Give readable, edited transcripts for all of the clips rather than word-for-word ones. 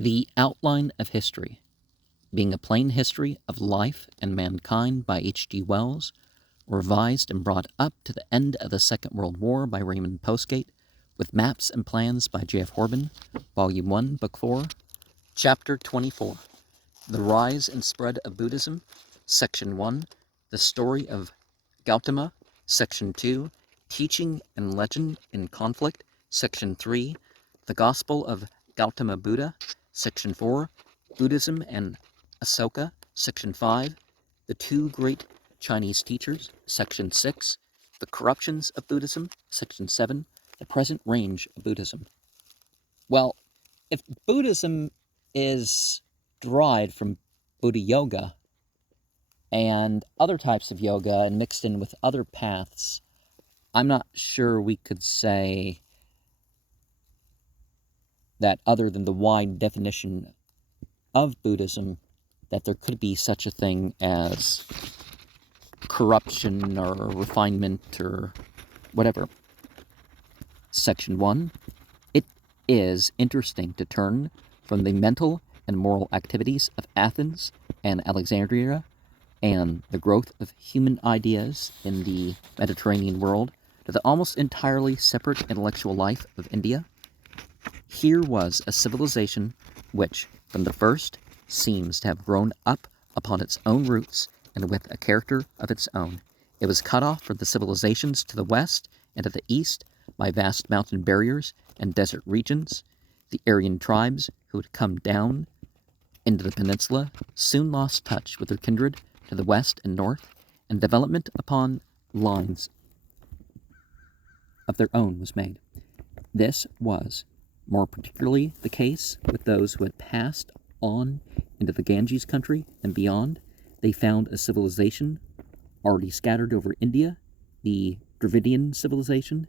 The Outline of History, being a plain history of life and mankind by H.G. Wells, revised and brought up to the end of the Second World War by Raymond Postgate, with maps and plans by J.F. Horban, Volume 1, Book 4, Chapter 24, The Rise and Spread of Buddhism, Section 1, The Story of Gautama, Section 2, Teaching and Legend in Conflict, Section 3, The Gospel of Gautama Buddha, Section 4, Buddhism and Asoka, Section 5, The Two Great Chinese Teachers, Section 6, The Corruptions of Buddhism, Section 7, The Present Range of Buddhism. Well, if Buddhism is derived from Buddha Yoga and other types of yoga and mixed in with other paths, I'm not sure we could say that other than the wide definition of Buddhism, that there could be such a thing as corruption or refinement or whatever. Section 1. It is interesting to turn from the mental and moral activities of Athens and Alexandria and the growth of human ideas in the Mediterranean world to the almost entirely separate intellectual life of India. Here was a civilization which, from the first, seems to have grown up upon its own roots and with a character of its own. It was cut off from the civilizations to the west and to the east by vast mountain barriers and desert regions. The Aryan tribes who had come down into the peninsula soon lost touch with their kindred to the west and north, and development upon lines of their own was made. This was more particularly the case with those who had passed on into the Ganges country and beyond. They found a civilization already scattered over India, the Dravidian civilization.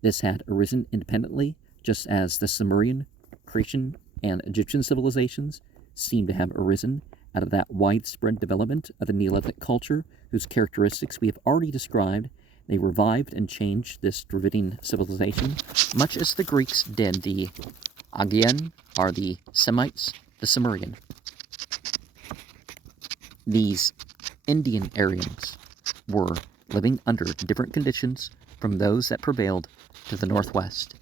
This had arisen independently, just as the Sumerian, Cretan, and Egyptian civilizations seem to have arisen out of that widespread development of the Neolithic culture whose characteristics we have already described. They revived and changed this Dravidian civilization, much as the Greeks did the Aegean, or the Semites, the Sumerian. These Indian Aryans were living under different conditions from those that prevailed to the northwest.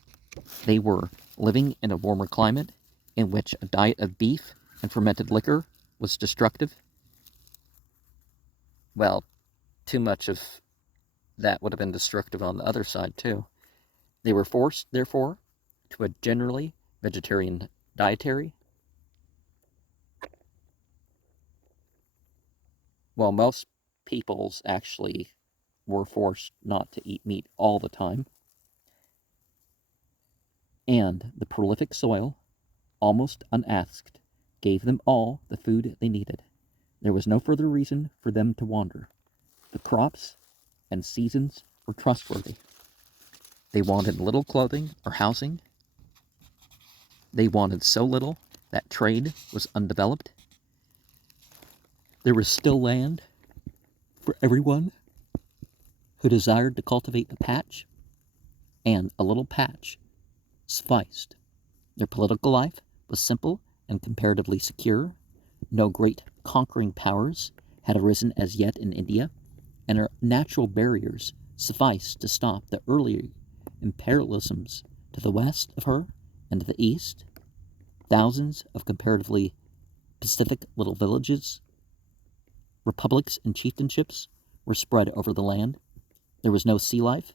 They were living in a warmer climate in which a diet of beef and fermented liquor was destructive. Well, too much of that would have been destructive on the other side, too. They were forced, therefore, to a generally vegetarian dietary. Well, most peoples actually were forced not to eat meat all the time. And the prolific soil, almost unasked, gave them all the food they needed. There was no further reason for them to wander. The crops and seasons were trustworthy. They wanted little clothing or housing. They wanted so little that trade was undeveloped. There was still land for everyone who desired to cultivate a patch, and a little patch sufficed. Their political life was simple and comparatively secure. No great conquering powers had arisen as yet in India, and her natural barriers sufficed to stop the earlier imperialisms to the west of her and to the east. Thousands of comparatively pacific little villages, republics, and chieftainships were spread over the land. There was no sea life.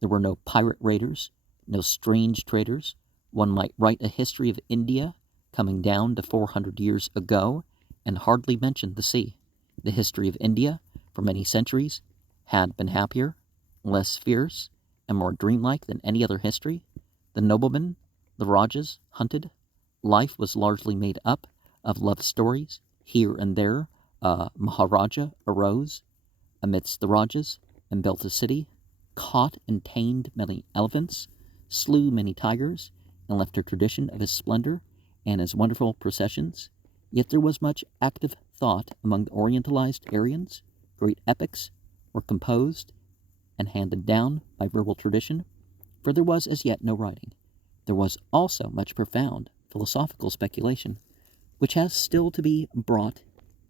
There were no pirate raiders, no strange traders. One might write a history of India coming down to 400 years ago and hardly mention the sea. The history of India for many centuries had been happier, less fierce, and more dreamlike than any other history. The noblemen, the Rajas, hunted. Life was largely made up of love stories. Here and there, a Maharaja arose amidst the Rajas and built a city, caught and tamed many elephants, slew many tigers, and left a tradition of his splendor and his wonderful processions. Yet there was much active thought among the Orientalized Aryans. Great epics were composed and handed down by verbal tradition, for there was as yet no writing. There was also much profound philosophical speculation, which has still to be brought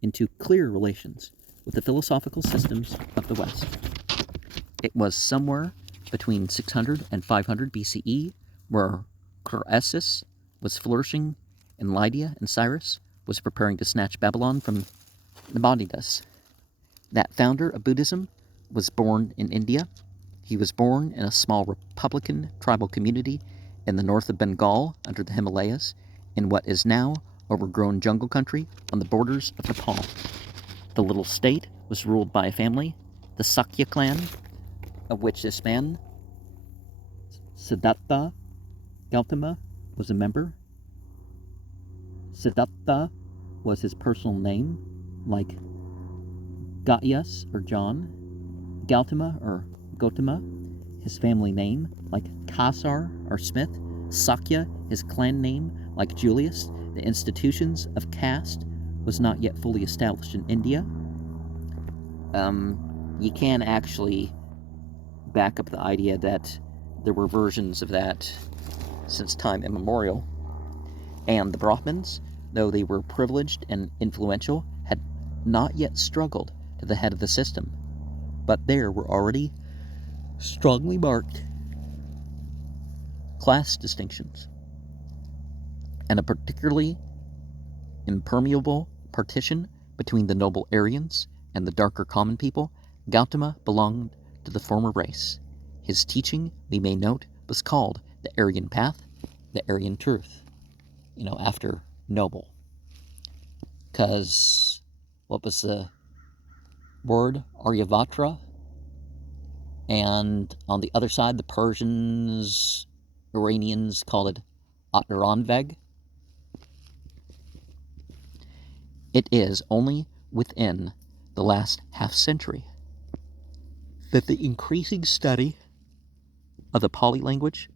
into clear relations with the philosophical systems of the West. It was somewhere between 600 and 500 BCE where Croesus was flourishing and Lydia and Cyrus was preparing to snatch Babylon from Nabonidus. That founder of Buddhism was born in India. He was born in a small republican tribal community in the north of Bengal under the Himalayas in what is now overgrown jungle country on the borders of Nepal. The little state was ruled by a family, the Sakya clan, of which this man, Siddhartha Gautama, was a member. Siddhartha was his personal name, like Gaius or John. Gautama or Gotama, his family name, like Kasar or Smith. Sakya, his clan name, like Julius. The institutions of caste was not yet fully established in India. You can actually back up the idea that there were versions of that since time immemorial. And the Brahmins, though they were privileged and influential, had not yet struggled to the head of the system. But there were already strongly marked class distinctions and a particularly impermeable partition between the noble Aryans and the darker common people. Gautama belonged to the former race. His teaching, we may note, was called the Aryan path, the Aryan truth, after noble. Because, what was the word? Aryavatra. And on the other side, the Persians, Iranians called it Atnaranveg. It is only within the last half century that the increasing study of the Pali language,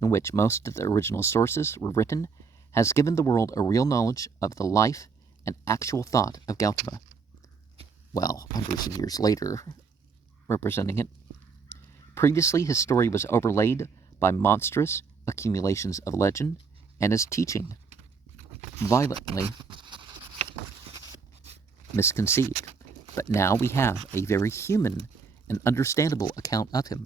in which most of the original sources were written, has given the world a real knowledge of the life and actual thought of Gautama. Well, hundreds of years later, representing it. Previously, his story was overlaid by monstrous accumulations of legend, and his teaching violently misconceived. But now we have a very human and understandable account of him.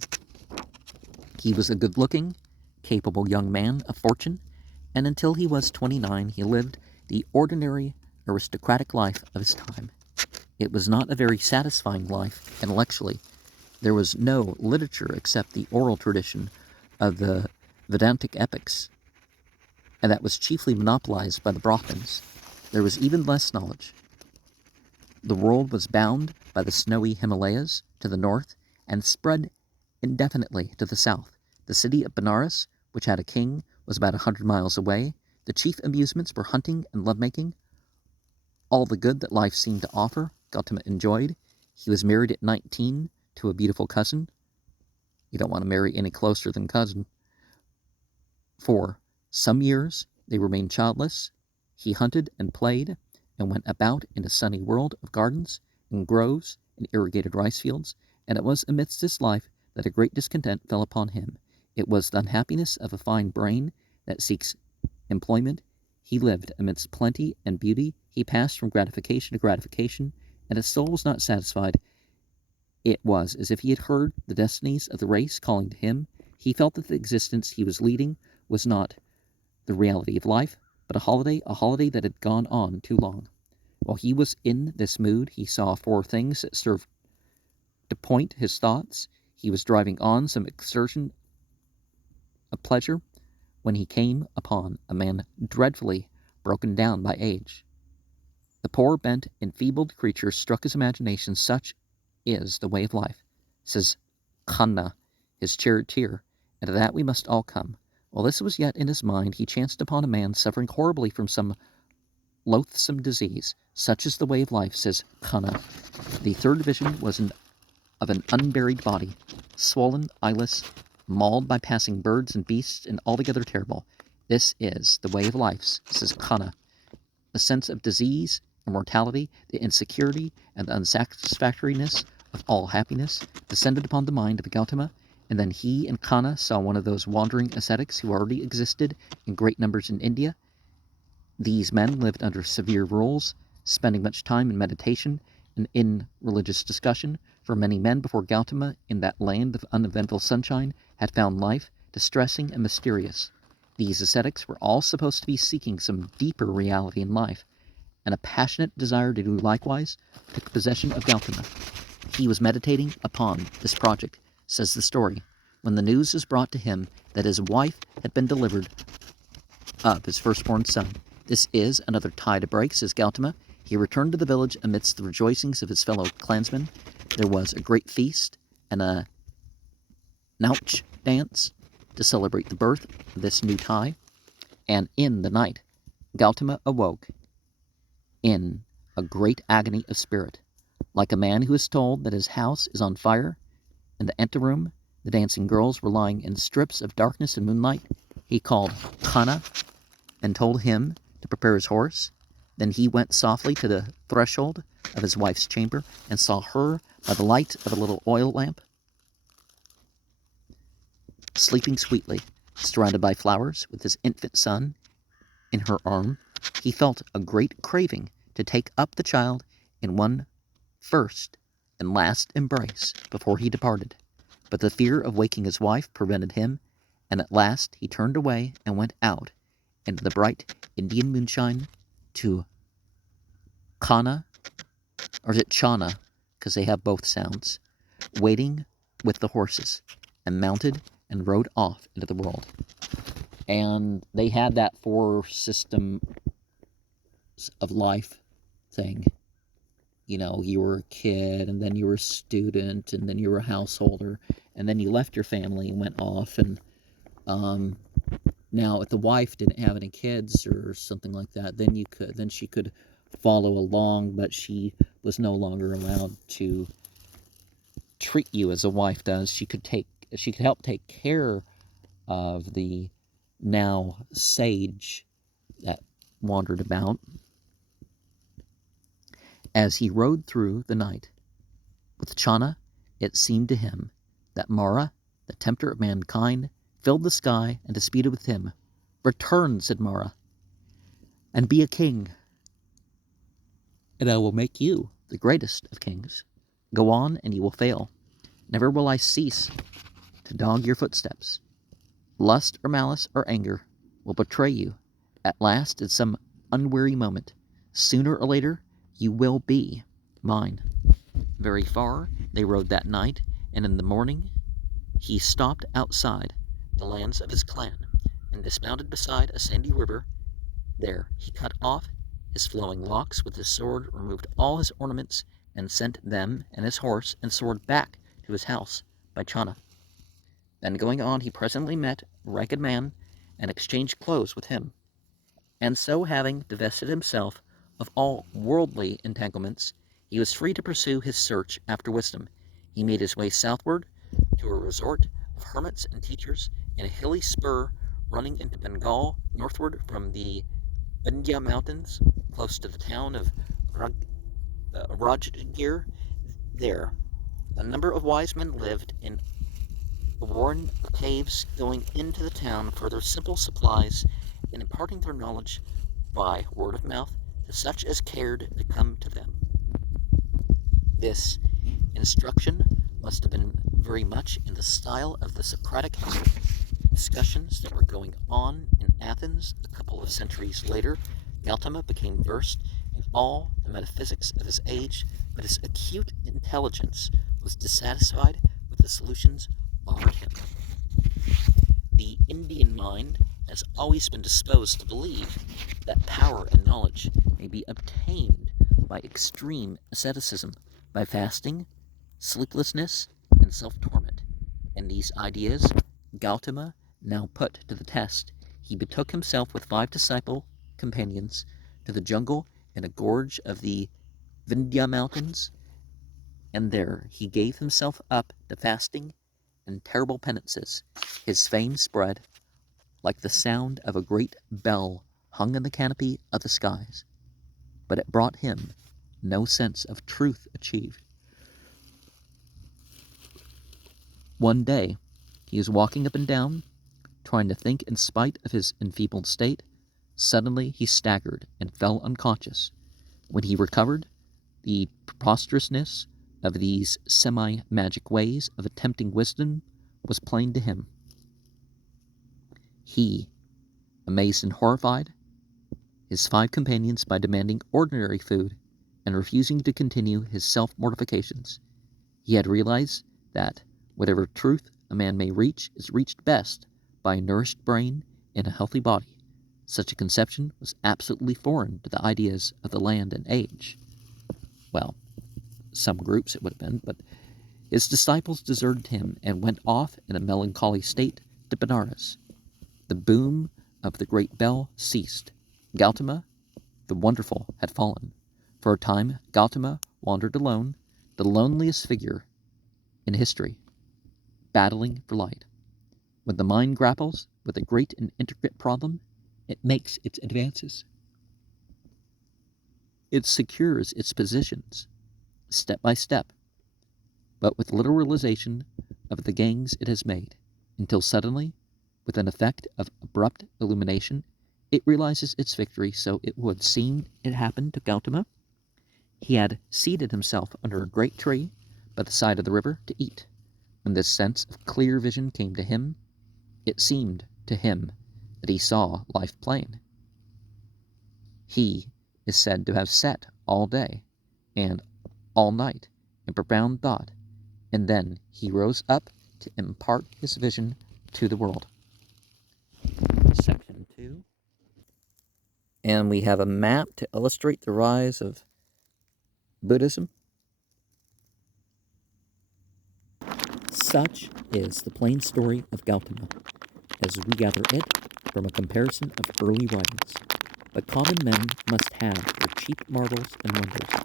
He was a good-looking, capable young man of fortune, and until he was 29, he lived the ordinary aristocratic life of his time. It was not a very satisfying life intellectually. There was no literature except the oral tradition of the Vedantic epics, and that was chiefly monopolized by the Brahmins. There was even less knowledge. The world was bound by the snowy Himalayas to the north and spread indefinitely to the south. The city of Benares, which had a king, was about 100 miles away. The chief amusements were hunting and lovemaking. All the good that life seemed to offer, Gautama enjoyed. He was married at 19 to a beautiful cousin. You don't want to marry any closer than cousin. For some years, they remained childless. He hunted and played and went about in a sunny world of gardens and groves and irrigated rice fields, and it was amidst this life that a great discontent fell upon him. It was the unhappiness of a fine brain that seeks employment. He lived amidst plenty and beauty. He passed from gratification to gratification, and his soul was not satisfied. It was as if he had heard the destinies of the race calling to him. He felt that the existence he was leading was not the reality of life, but a holiday that had gone on too long. While he was in this mood, he saw four things that served to point his thoughts. He was driving on some excursion of pleasure when he came upon a man dreadfully broken down by age. The poor, bent, enfeebled creature struck his imagination. Such is the way of life, says Khanna, his charioteer, and to that we must all come. While this was yet in his mind, he chanced upon a man suffering horribly from some loathsome disease. Such is the way of life, says Khanna. The third vision was of an unburied body, swollen, eyeless, mauled by passing birds and beasts, and altogether terrible. This is the way of life, says Khanna. The sense of disease and mortality, the insecurity and the unsatisfactoriness of all happiness descended upon the mind of Gautama, and then he and Khanna saw one of those wandering ascetics who already existed in great numbers in India. These men lived under severe rules, spending much time in meditation and in religious discussion, for many men before Gautama in that land of uneventful sunshine had found life distressing and mysterious. These ascetics were all supposed to be seeking some deeper reality in life, and a passionate desire to do likewise took possession of Gautama. He was meditating upon this project, says the story, when the news was brought to him that his wife had been delivered of his firstborn son. This is another tie to break, says Gautama. He returned to the village amidst the rejoicings of his fellow clansmen. There was a great feast and a Nauch dance to celebrate the birth of this new tie. And in the night, Gautama awoke in a great agony of spirit, like a man who is told that his house is on fire. In the anteroom, the dancing girls were lying in strips of darkness and moonlight. He called Kana and told him to prepare his horse. Then he went softly to the threshold of his wife's chamber and saw her by the light of a little oil lamp, sleeping sweetly, surrounded by flowers, with his infant son in her arm. He felt a great craving to take up the child in one first and last embrace before he departed. But the fear of waking his wife prevented him, and at last he turned away and went out into the bright Indian moonshine to Kana, or is it Chana, because they have both sounds, waiting with the horses, and mounted and rode off into the world. And they had that four system of life thing. You know, you were a kid, and then you were a student, and then you were a householder, and then you left your family and went off. And now, if the wife didn't have any kids or something like that, then she could follow along, but she was no longer allowed to treat you as a wife does. She could help take care of the now sage that wandered about. As he rode through the night with Chana, it seemed to him that Mara, the tempter of mankind, filled the sky and disputed with him. "Return," said Mara, "and be a king, and I will make you the greatest of kings. Go on, and you will fail. Never will I cease to dog your footsteps. Lust or malice or anger will betray you at last in some unwary moment. Sooner or later, you will be mine." Very far they rode that night, and in the morning he stopped outside the lands of his clan, and dismounted beside a sandy river. There he cut off his flowing locks with his sword, removed all his ornaments, and sent them and his horse and sword back to his house by Chana. Then going on, he presently met a ragged man, and exchanged clothes with him. And so, having divested himself of all worldly entanglements, he was free to pursue his search after wisdom. He made his way southward to a resort of hermits and teachers in a hilly spur running into Bengal, northward from the Vindhya Mountains, close to the town of Rajgir. There, a number of wise men lived in worn caves going into the town for their simple supplies and imparting their knowledge by word of mouth to such as cared to come to them. This instruction must have been very much in the style of the Socratic discussions that were going on in Athens a couple of centuries later. Gautama became versed in all the metaphysics of his age, but his acute intelligence was dissatisfied with the solutions offered him. The Indian mind has always been disposed to believe that power and knowledge may be obtained by extreme asceticism, by fasting, sleeplessness, and self-torment. And these ideas Gautama now put to the test. He betook himself with 5 disciple companions to the jungle in a gorge of the Vindhya Mountains, and there he gave himself up to fasting and terrible penances. His fame spread like the sound of a great bell hung in the canopy of the skies, but it brought him no sense of truth achieved. One day he was walking up and down, trying to think in spite of his enfeebled state, Suddenly he staggered and fell unconscious. When he recovered, the preposterousness of these semi-magic ways of attempting wisdom was plain to him. He, amazed and horrified, his 5 companions by demanding ordinary food and refusing to continue his self-mortifications. He had realized that whatever truth a man may reach is reached best by a nourished brain and a healthy body. Such a conception was absolutely foreign to the ideas of the land and age. Well, some groups it would have been, but his disciples deserted him and went off in a melancholy state to Benares. The boom of the great bell ceased. Gautama, the wonderful, had fallen. For a time, Gautama wandered alone, the loneliest figure in history, battling for light. When the mind grapples with a great and intricate problem, it makes its advances. It secures its positions, step by step, but with little realization of the gains it has made, until suddenly, with an effect of abrupt illumination, it realizes its victory. So it would seem it happened to Gautama. He had seated himself under a great tree by the side of the river to eat. When this sense of clear vision came to him, it seemed to him that he saw life plain. He is said to have sat all day and all night in profound thought, and then he rose up to impart his vision to the world. Section 2. And we have a map to illustrate the rise of Buddhism. Such is the plain story of Gautama, as we gather it from a comparison of early writings. But common men must have their cheap marvels and wonders.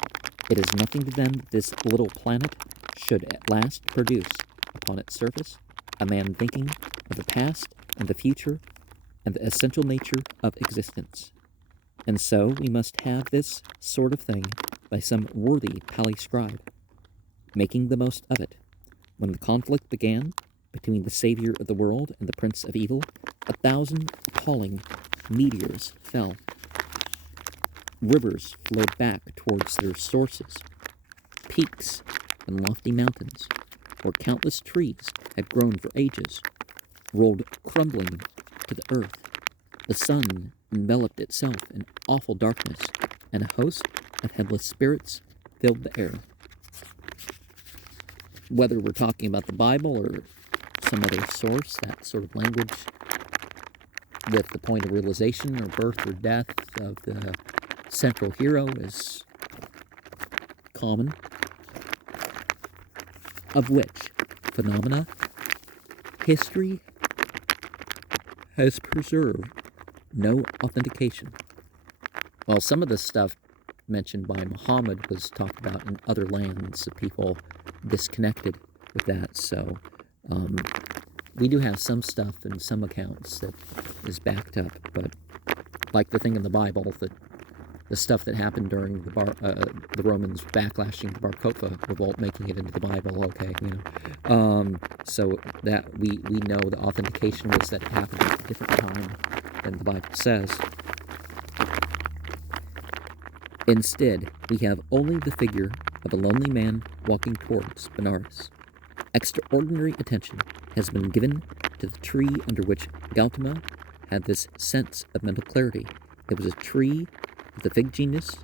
It is nothing to them that this little planet should at last produce upon its surface a man thinking of the past and the future and the essential nature of existence. And so we must have this sort of thing by some worthy pally scribe, making the most of it. When the conflict began between the Savior of the world and the Prince of Evil, 1,000 appalling meteors fell. Rivers flowed back towards their sources. Peaks and lofty mountains, where countless trees had grown for ages, rolled crumbling to the earth. The sun enveloped itself in awful darkness, and a host of headless spirits filled the air. Whether we're talking about the Bible or some other source, that sort of language with the point of realization or birth or death of the central hero is common, of which phenomena history has preserved no authentication. While some of the stuff mentioned by Muhammad was talked about in other lands, people disconnected with that. So we do have some stuff in some accounts that is backed up, but like the thing in the Bible, that the stuff that happened during the Romans backlashing the Bar Kokhba revolt, making it into the Bible, okay, so that we know the authentication was that it happened at a different time than the Bible says. Instead, we have only the figure of a lonely man walking towards Benares. Extraordinary attention has been given to the tree under which Gautama had this sense of mental clarity. It was a tree of the fig genus,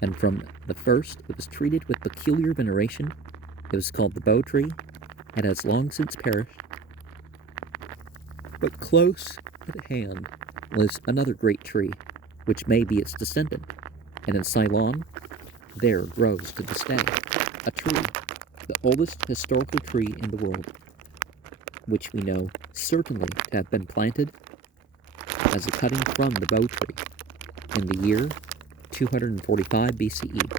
and from the first it was treated with peculiar veneration. It was called the Bo tree, and has long since perished. But close at hand lives another great tree, which may be its descendant, and in Ceylon there grows to this day a tree, the oldest historical tree in the world, which we know certainly to have been planted as a cutting from the Bo tree in the year 245 BCE.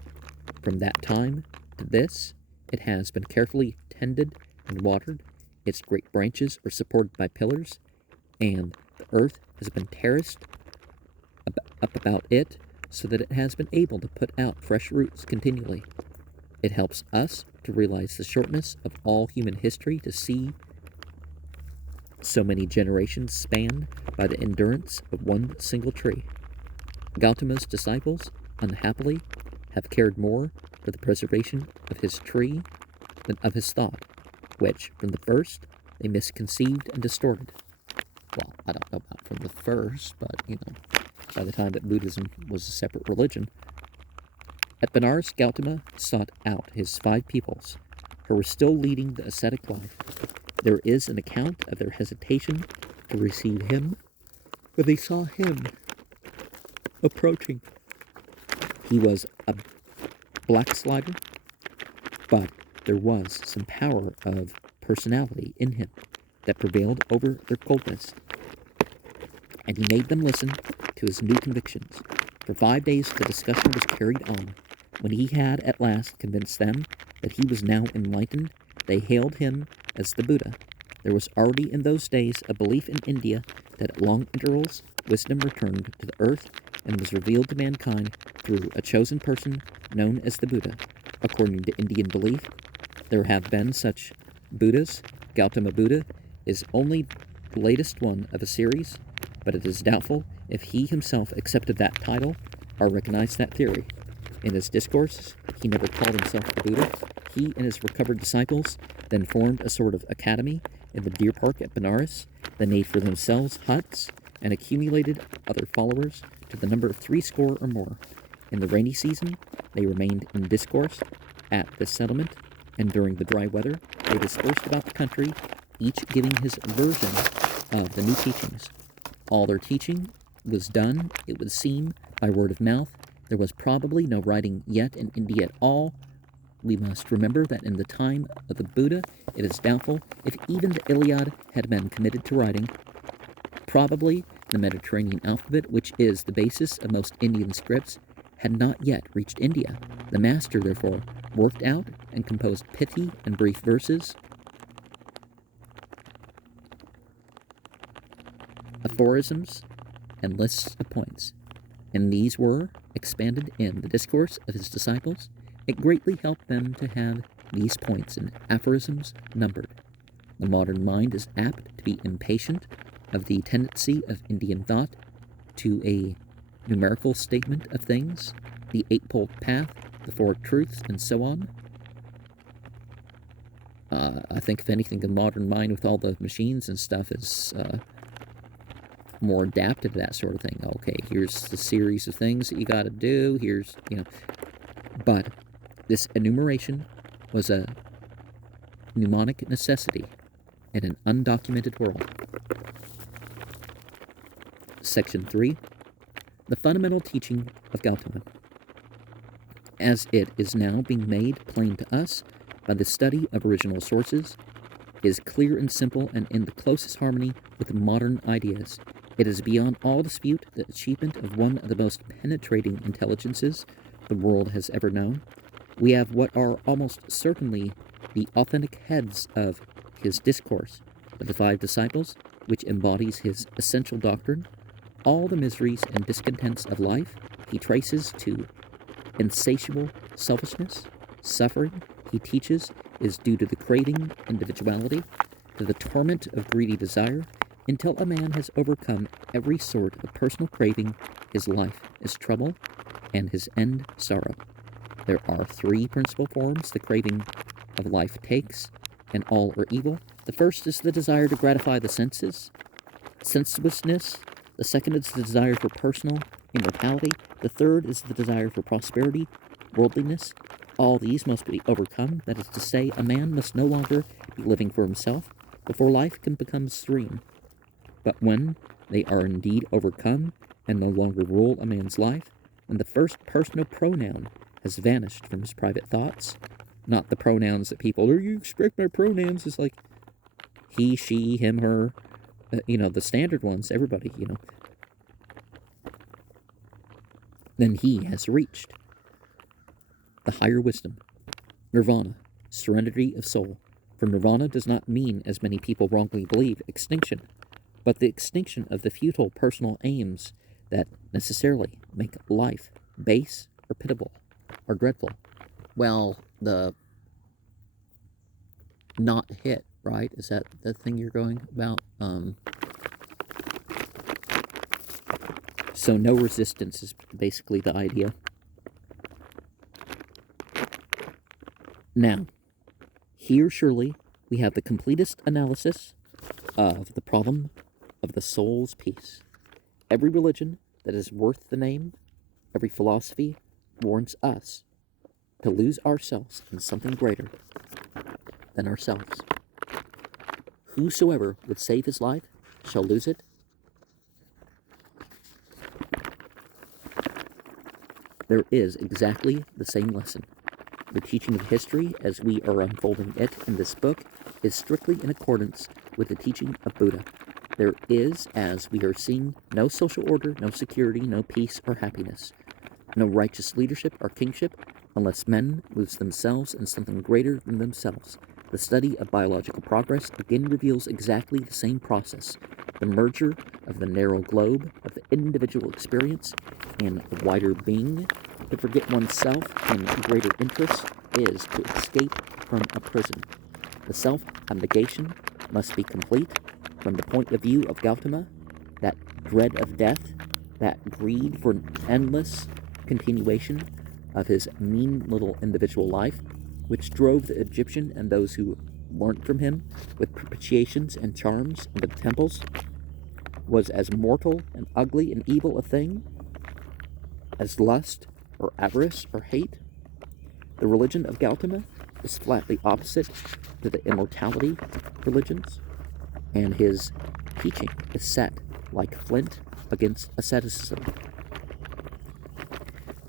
From that time to this, it has been carefully tended and watered. Its great branches are supported by pillars, and the earth has been terraced up about it so that it has been able to put out fresh roots continually. It helps us to realize the shortness of all human history, to see so many generations spanned by the endurance of one single tree. Gautama's disciples, unhappily, have cared more for the preservation of his tree than of his thought, which, from the first, they misconceived and distorted. Well, I don't know about from the first, but, by the time that Buddhism was a separate religion. At Benares, Gautama sought out his 5 pupils, who were still leading the ascetic life. There is an account of their hesitation to receive him, but they saw him approaching. He was a backslider, but there was some power of personality in him that prevailed over their coldness, and he made them listen to his new convictions. For 5 days the discussion was carried on. When he had at last convinced them that he was now enlightened, they hailed him as the Buddha. There was already in those days a belief in India that at long intervals wisdom returned to the earth and was revealed to mankind through a chosen person known as the Buddha. According to Indian belief, there have been such Buddhas. Gautama Buddha is only the latest one of a series, but it is doubtful if he himself accepted that title or recognized that theory. In his discourses, he never called himself the Buddha. He and his recovered disciples then formed a sort of academy in the deer park at Benares. They made for themselves huts and accumulated other followers to the number of 80 or more. In the rainy season, they remained in discourse at this settlement, and during the dry weather, they dispersed about the country, each giving his version of the new teachings. All their teaching was done, it would seem, by word of mouth. There was probably no writing yet in India at all. We must remember that in the time of the Buddha, it is doubtful if even the Iliad had been committed to writing. Probably the Mediterranean alphabet, which is the basis of most Indian scripts, had not yet reached India. The master, therefore, worked out and composed pithy and brief verses, aphorisms, and lists of points, and these were expanded in the discourse of his disciples. It greatly helped them to have these points and aphorisms numbered. The modern mind is apt to be impatient of the tendency of Indian thought to a numerical statement of things, the eightfold path, the 4 truths, and so on. I think, if anything, the modern mind with all the machines and stuff is more adapted to that sort of thing. Okay, here's the series of things that you got to do. Here's, But this enumeration was a mnemonic necessity in an undocumented world. Section 3. The fundamental teaching of Gautama, as it is now being made plain to us by the study of original sources, is clear and simple and in the closest harmony with modern ideas. It is beyond all dispute the achievement of one of the most penetrating intelligences the world has ever known. We have what are almost certainly the authentic heads of his discourse of the 5 disciples, which embodies his essential doctrine. All the miseries and discontents of life he traces to insatiable selfishness. Suffering, he teaches, is due to the craving individuality, to the torment of greedy desire. Until a man has overcome every sort of personal craving, his life is trouble, and his end sorrow. There are 3 principal forms the craving of life takes, and all are evil. The first is the desire to gratify the senses, sensuousness. The second is the desire for personal immortality. The third is the desire for prosperity, worldliness. All these must be overcome. That is to say, a man must no longer be living for himself before life can become serene. But when they are indeed overcome and no longer rule a man's life, and the first personal pronoun has vanished from his private thoughts, not the pronouns that people, you expect my pronouns, is like he, she, him, her, the standard ones, everybody, then he has reached the higher wisdom, nirvana, serenity of soul. For nirvana does not mean, as many people wrongly believe, extinction, but the extinction of the futile personal aims that necessarily make life base or pitiable or dreadful. Well, the not hit, right? Is that the thing you're going about? So no resistance is basically the idea. Now, here surely we have the completest analysis of the problem of the soul's peace. Every religion that is worth the name, every philosophy warns us to lose ourselves in something greater than ourselves. Whosoever would save his life shall lose it. There is exactly the same lesson. The teaching of history, as we are unfolding it in this book, is strictly in accordance with the teaching of Buddha. There is, as we are seeing, no social order, no security, no peace or happiness, no righteous leadership or kingship, unless men lose themselves in something greater than themselves. The study of biological progress again reveals exactly the same process, the merger of the narrow globe of the individual experience and the wider being. To forget oneself in greater interests is to escape from a prison. The self-abnegation must be complete. From the point of view of Gautama, that dread of death, that greed for an endless continuation of his mean little individual life, which drove the Egyptian and those who learnt from him with propitiations and charms into the temples, was as mortal and ugly and evil a thing as lust or avarice or hate. The religion of Gautama is flatly opposite to the immortality religions, and his teaching is set like flint against asceticism.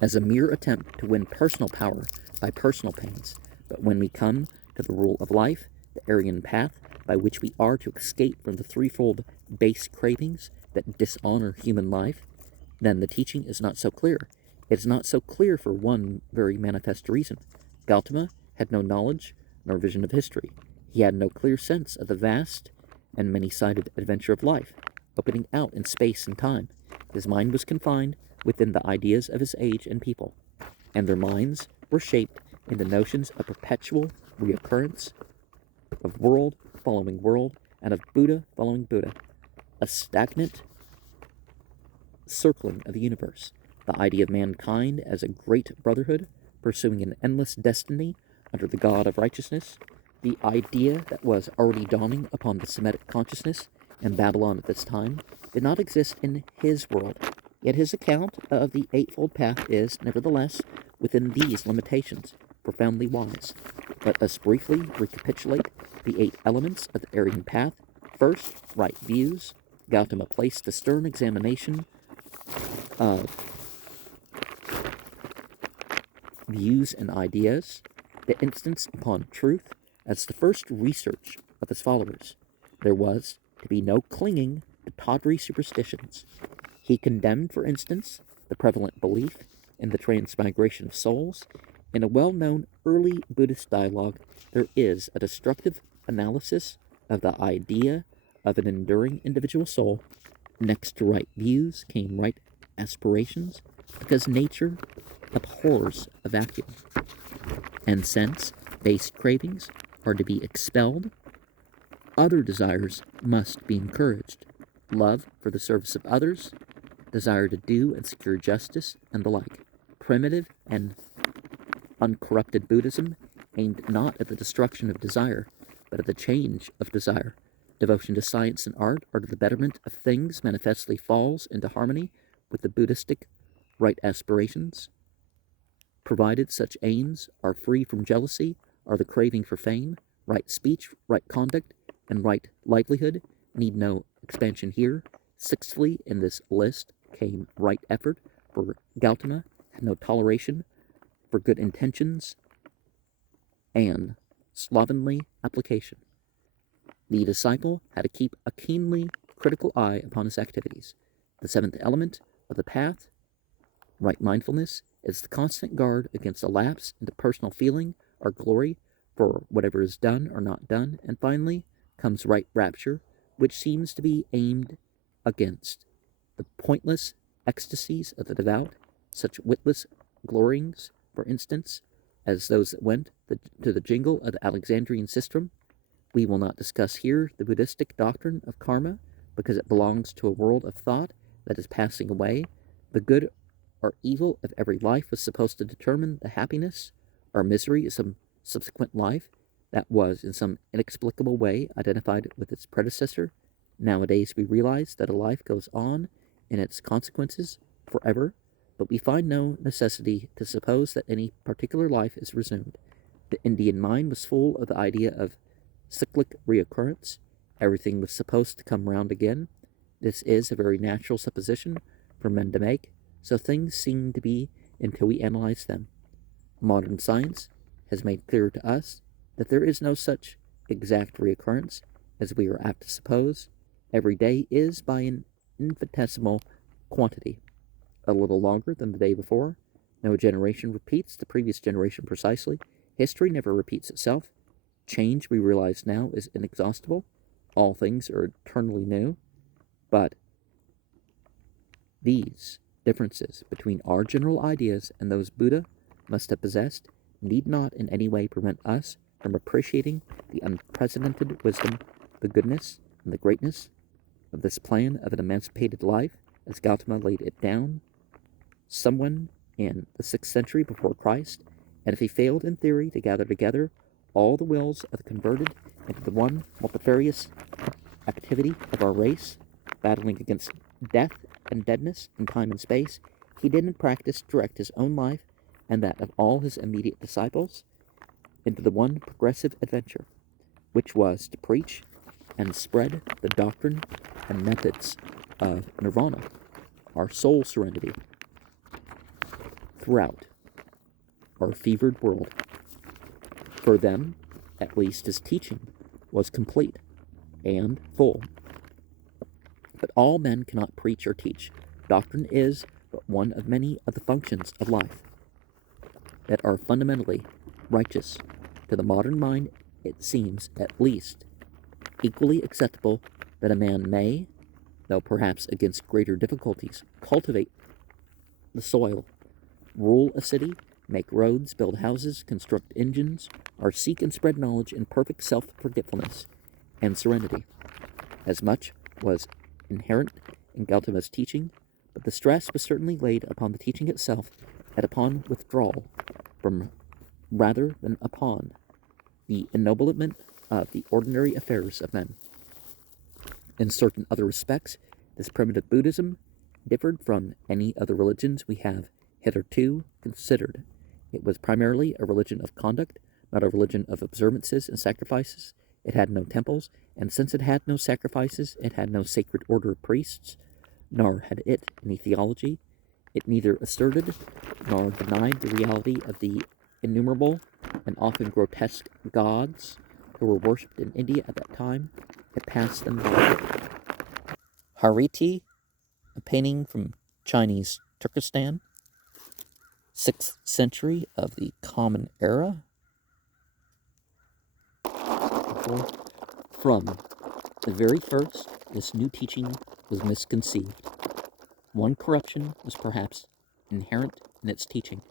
As a mere attempt to win personal power by personal pains, but when we come to the rule of life, the Aryan path by which we are to escape from the threefold base cravings that dishonor human life, then the teaching is not so clear. It is not so clear for one very manifest reason. Gautama had no knowledge nor vision of history. He had no clear sense of the vast and many-sided adventure of life, opening out in space and time. His mind was confined within the ideas of his age and people, and their minds were shaped in the notions of perpetual reoccurrence, of world following world, and of Buddha following Buddha, a stagnant circling of the universe, the idea of mankind as a great brotherhood, pursuing an endless destiny under the God of righteousness, the idea that was already dawning upon the Semitic consciousness in Babylon at this time, did not exist in his world. Yet his account of the Eightfold Path is, nevertheless, within these limitations, profoundly wise. Let us briefly recapitulate the 8 elements of the Aryan path. First, right views. Gautama placed the stern examination of views and ideas, the instance upon truth, as the first research of his followers. There was to be no clinging to tawdry superstitions. He condemned, for instance, the prevalent belief in the transmigration of souls. In a well-known early Buddhist dialogue, there is a destructive analysis of the idea of an enduring individual soul. Next to right views came right aspirations, because nature abhors a vacuum. And since base cravings are to be expelled, other desires must be encouraged. Love for the service of others, desire to do and secure justice, and the like. Primitive and uncorrupted Buddhism aimed not at the destruction of desire, but at the change of desire. Devotion to science and art or to the betterment of things manifestly falls into harmony with the Buddhistic right aspirations, provided such aims are free from jealousy, or the craving for fame. Right speech, right conduct, and right livelihood need no expansion here. Sixthly, in this list came right effort, for Gautama had no toleration for good intentions and slovenly application. The disciple had to keep a keenly critical eye upon his activities. The 7th element of the path, right mindfulness, is the constant guard against a lapse into personal feeling or glory for whatever is done or not done. And finally comes right rapture, which seems to be aimed against the pointless ecstasies of the devout, such witless gloryings, for instance, as those that went to the jingle of the Alexandrian sistrum. We will not discuss here the Buddhistic doctrine of karma, because it belongs to a world of thought that is passing away, The good or evil of every life was supposed to determine the happiness or misery of some subsequent life that was in some inexplicable way identified with its predecessor. Nowadays we realize that a life goes on in its consequences forever, but we find no necessity to suppose that any particular life is resumed. The Indian mind was full of the idea of cyclic reoccurrence. Everything was supposed to come round again. This is a very natural supposition for men to make, so things seem to be until we analyze them. Modern science has made clear to us that there is no such exact reoccurrence as we are apt to suppose. Every day is by an infinitesimal quantity a little longer than the day before. No generation repeats the previous generation precisely. History never repeats itself. Change, we realize now, is inexhaustible. All things are eternally new. But these differences between our general ideas and those Buddha must have possessed need not in any way prevent us from appreciating the unprecedented wisdom, the goodness, and the greatness of this plan of an emancipated life as Gautama laid it down someone in the 6th century before Christ, and if he failed in theory to gather together all the wills of the converted into the one multifarious activity of our race, battling against death and deadness in time and space, he did in practice direct his own life and that of all his immediate disciples into the one progressive adventure, which was to preach and spread the doctrine and methods of nirvana, our soul serenity, throughout our fevered world. For them, at least, his teaching was complete and full. But all men cannot preach or teach. Doctrine is but one of many of the functions of life that are fundamentally righteous. To the modern mind, it seems at least equally acceptable that a man may, though perhaps against greater difficulties, cultivate the soil, rule a city, make roads, build houses, construct engines, or seek and spread knowledge in perfect self-forgetfulness and serenity. As much was inherent in Gautama's teaching, but the stress was certainly laid upon the teaching itself and upon withdrawal from rather than upon the ennoblement of the ordinary affairs of men. In certain other respects, this primitive Buddhism differed from any other religions we have hitherto considered. It was primarily a religion of conduct, not a religion of observances and sacrifices. It had no temples, and since it had no sacrifices, it had no sacred order of priests, nor had it any theology. It neither asserted nor denied the reality of the innumerable and often grotesque gods who were worshipped in India at that time. It passed them by. Hariti, a painting from Chinese Turkestan, 6th century of the Common Era. From the very first, this new teaching was misconceived. One corruption was perhaps inherent in its teaching,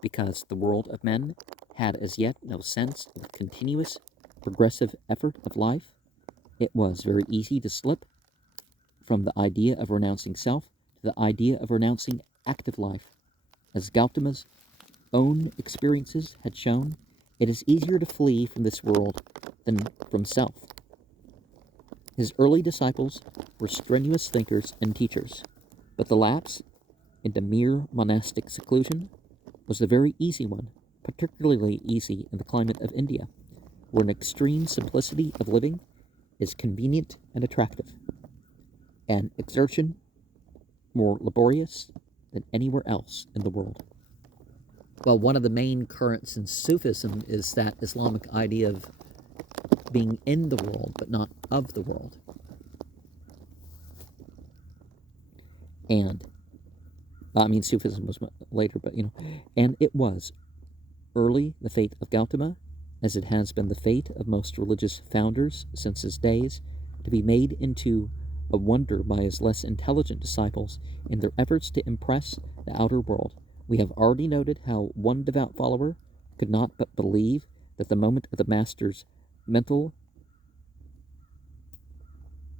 because the world of men had as yet no sense of the continuous, progressive effort of life. It was very easy to slip from the idea of renouncing self to the idea of renouncing active life. As Gautama's own experiences had shown, it is easier to flee from this world than from self. His early disciples were strenuous thinkers and teachers, but the lapse into mere monastic seclusion was a very easy one, particularly easy in the climate of India, where an extreme simplicity of living is convenient and attractive, and exertion more laborious than anywhere else in the world. Well, one of the main currents in Sufism is that Islamic idea of being in the world, but not of the world. And, Sufism was later, but, and it was early the fate of Gautama, as it has been the fate of most religious founders since his days, to be made into a wonder by his less intelligent disciples in their efforts to impress the outer world. We have already noted how one devout follower could not but believe that the moment of the master's mental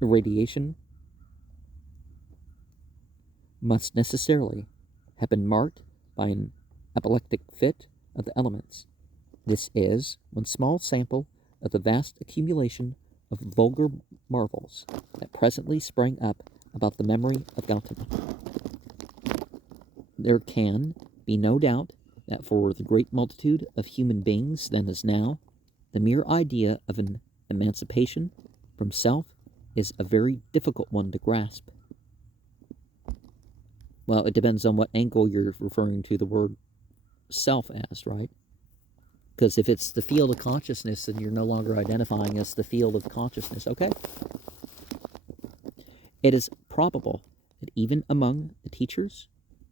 irradiation must necessarily have been marked by an epileptic fit of the elements. This is one small sample of the vast accumulation of vulgar marvels that presently sprang up about the memory of Gautama. There can be no doubt that for the great multitude of human beings then as now, the mere idea of an emancipation from self is a very difficult one to grasp. Well, it depends on what angle you're referring to the word self as, right? Because if it's the field of consciousness, then you're no longer identifying as the field of consciousness, okay? It is probable that even among the teachers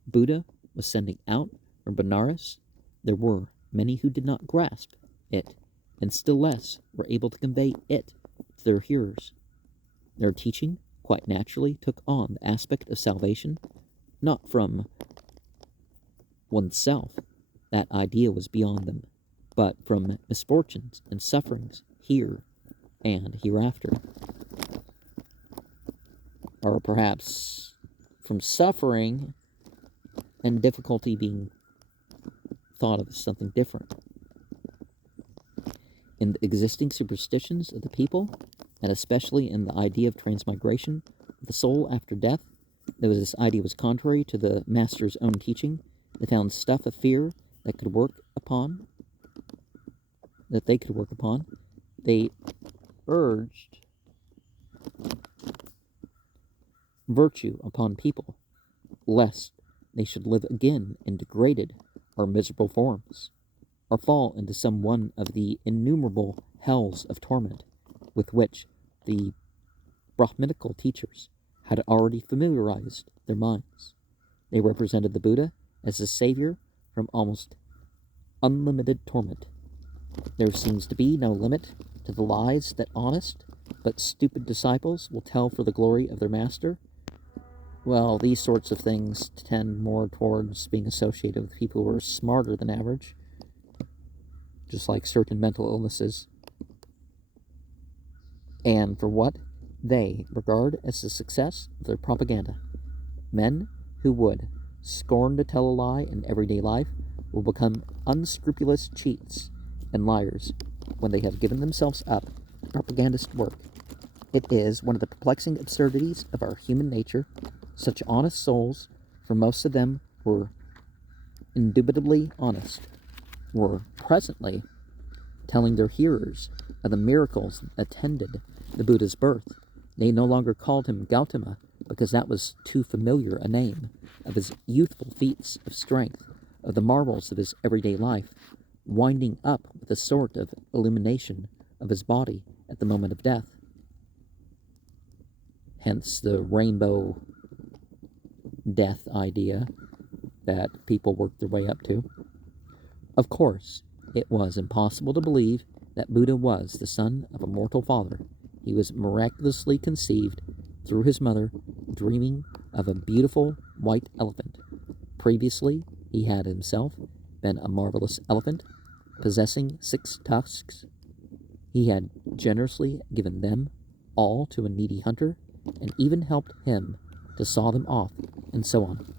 Buddha was sending out from Benares, there were many who did not grasp it, and still less were able to convey it to their hearers. Their teaching quite naturally took on the aspect of salvation, not from oneself, that idea was beyond them, but from misfortunes and sufferings here and hereafter. Or perhaps from suffering and difficulty being thought of as something different. In the existing superstitions of the people, and especially in the idea of transmigration of the soul after death, though this idea was contrary to the master's own teaching, they found stuff of fear that they could work upon. They urged virtue upon people, lest they should live again in degraded or miserable forms, or fall into some one of the innumerable hells of torment with which the Brahminical teachers had already familiarized their minds. They represented the Buddha as the savior from almost unlimited torment. There seems to be no limit to the lies that honest but stupid disciples will tell for the glory of their master. Well, these sorts of things tend more towards being associated with people who are smarter than average, just like certain mental illnesses, and for what they regard as the success of their propaganda. Men who would scorn to tell a lie in everyday life will become unscrupulous cheats and liars when they have given themselves up to propagandist work. It is one of the perplexing absurdities of our human nature. Such honest souls, for most of them were indubitably honest, were presently telling their hearers of the miracles that attended the Buddha's birth. They no longer called him Gautama, because that was too familiar a name, of his youthful feats of strength, of the marvels of his everyday life, winding up with a sort of illumination of his body at the moment of death. Hence the rainbow death idea that people work their way up to. Of course, it was impossible to believe that Buddha was the son of a mortal father. He was miraculously conceived through his mother, dreaming of a beautiful white elephant. Previously, he had himself been a marvelous elephant, possessing 6 tusks. He had generously given them all to a needy hunter, and even helped him to saw them off, and so on.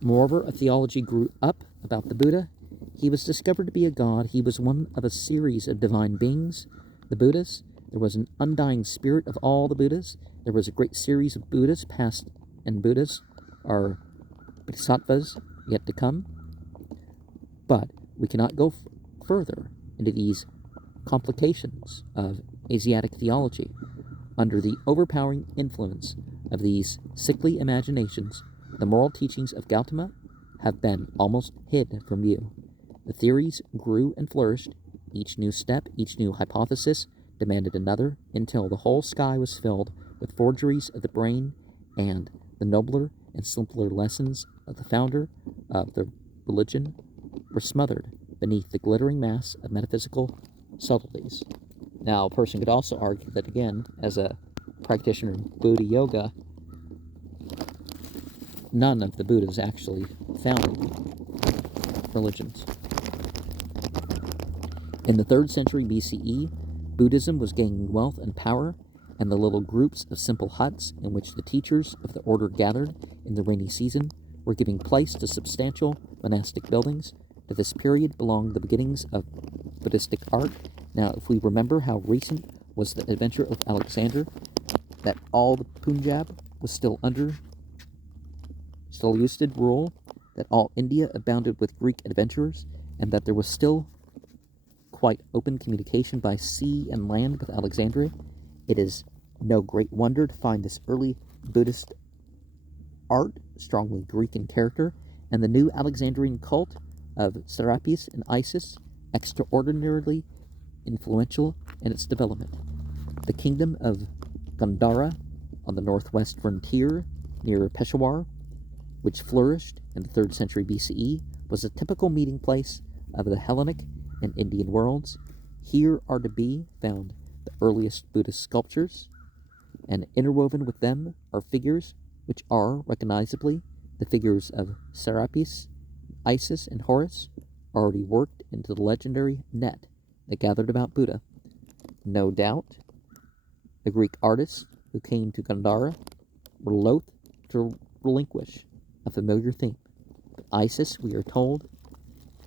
Moreover, a theology grew up about the Buddha. He was discovered to be a god. He was one of a series of divine beings, the Buddhas. There was an undying spirit of all the Buddhas. There was a great series of Buddhas past, and Buddhas are bodhisattvas yet to come. But we cannot go further into these complications of Asiatic theology. Under the overpowering influence of these sickly imaginations, the moral teachings of Gautama have been almost hid from view. The theories grew and flourished. Each new step, each new hypothesis demanded another, until the whole sky was filled with forgeries of the brain, and the nobler and simpler lessons of the founder of the religion were smothered beneath the glittering mass of metaphysical subtleties. Now, a person could also argue that, again, as a practitioner of Buddha yoga, none of the Buddhas actually founded religions. In the 3rd century BCE, Buddhism was gaining wealth and power, and the little groups of simple huts in which the teachers of the order gathered in the rainy season were giving place to substantial monastic buildings. To this period belong the beginnings of Buddhistic art. Now, if we remember how recent was the adventure of Alexander, that all the Punjab was still under Seleucid rule, that all India abounded with Greek adventurers, and that there was still quite open communication by sea and land with Alexandria, it is no great wonder to find this early Buddhist art strongly Greek in character, and the new Alexandrian cult of Serapis and Isis extraordinarily influential in its development. The kingdom of Gandhara on the northwest frontier near Peshawar, which flourished in the 3rd century BCE, was a typical meeting place of the Hellenic and Indian worlds. Here are to be found the earliest Buddhist sculptures, and interwoven with them are figures which are recognizably the figures of Serapis, Isis, and Horus, already worked into the legendary net that gathered about Buddha. No doubt, the Greek artists who came to Gandhara were loath to relinquish a familiar theme. But Isis, we are told,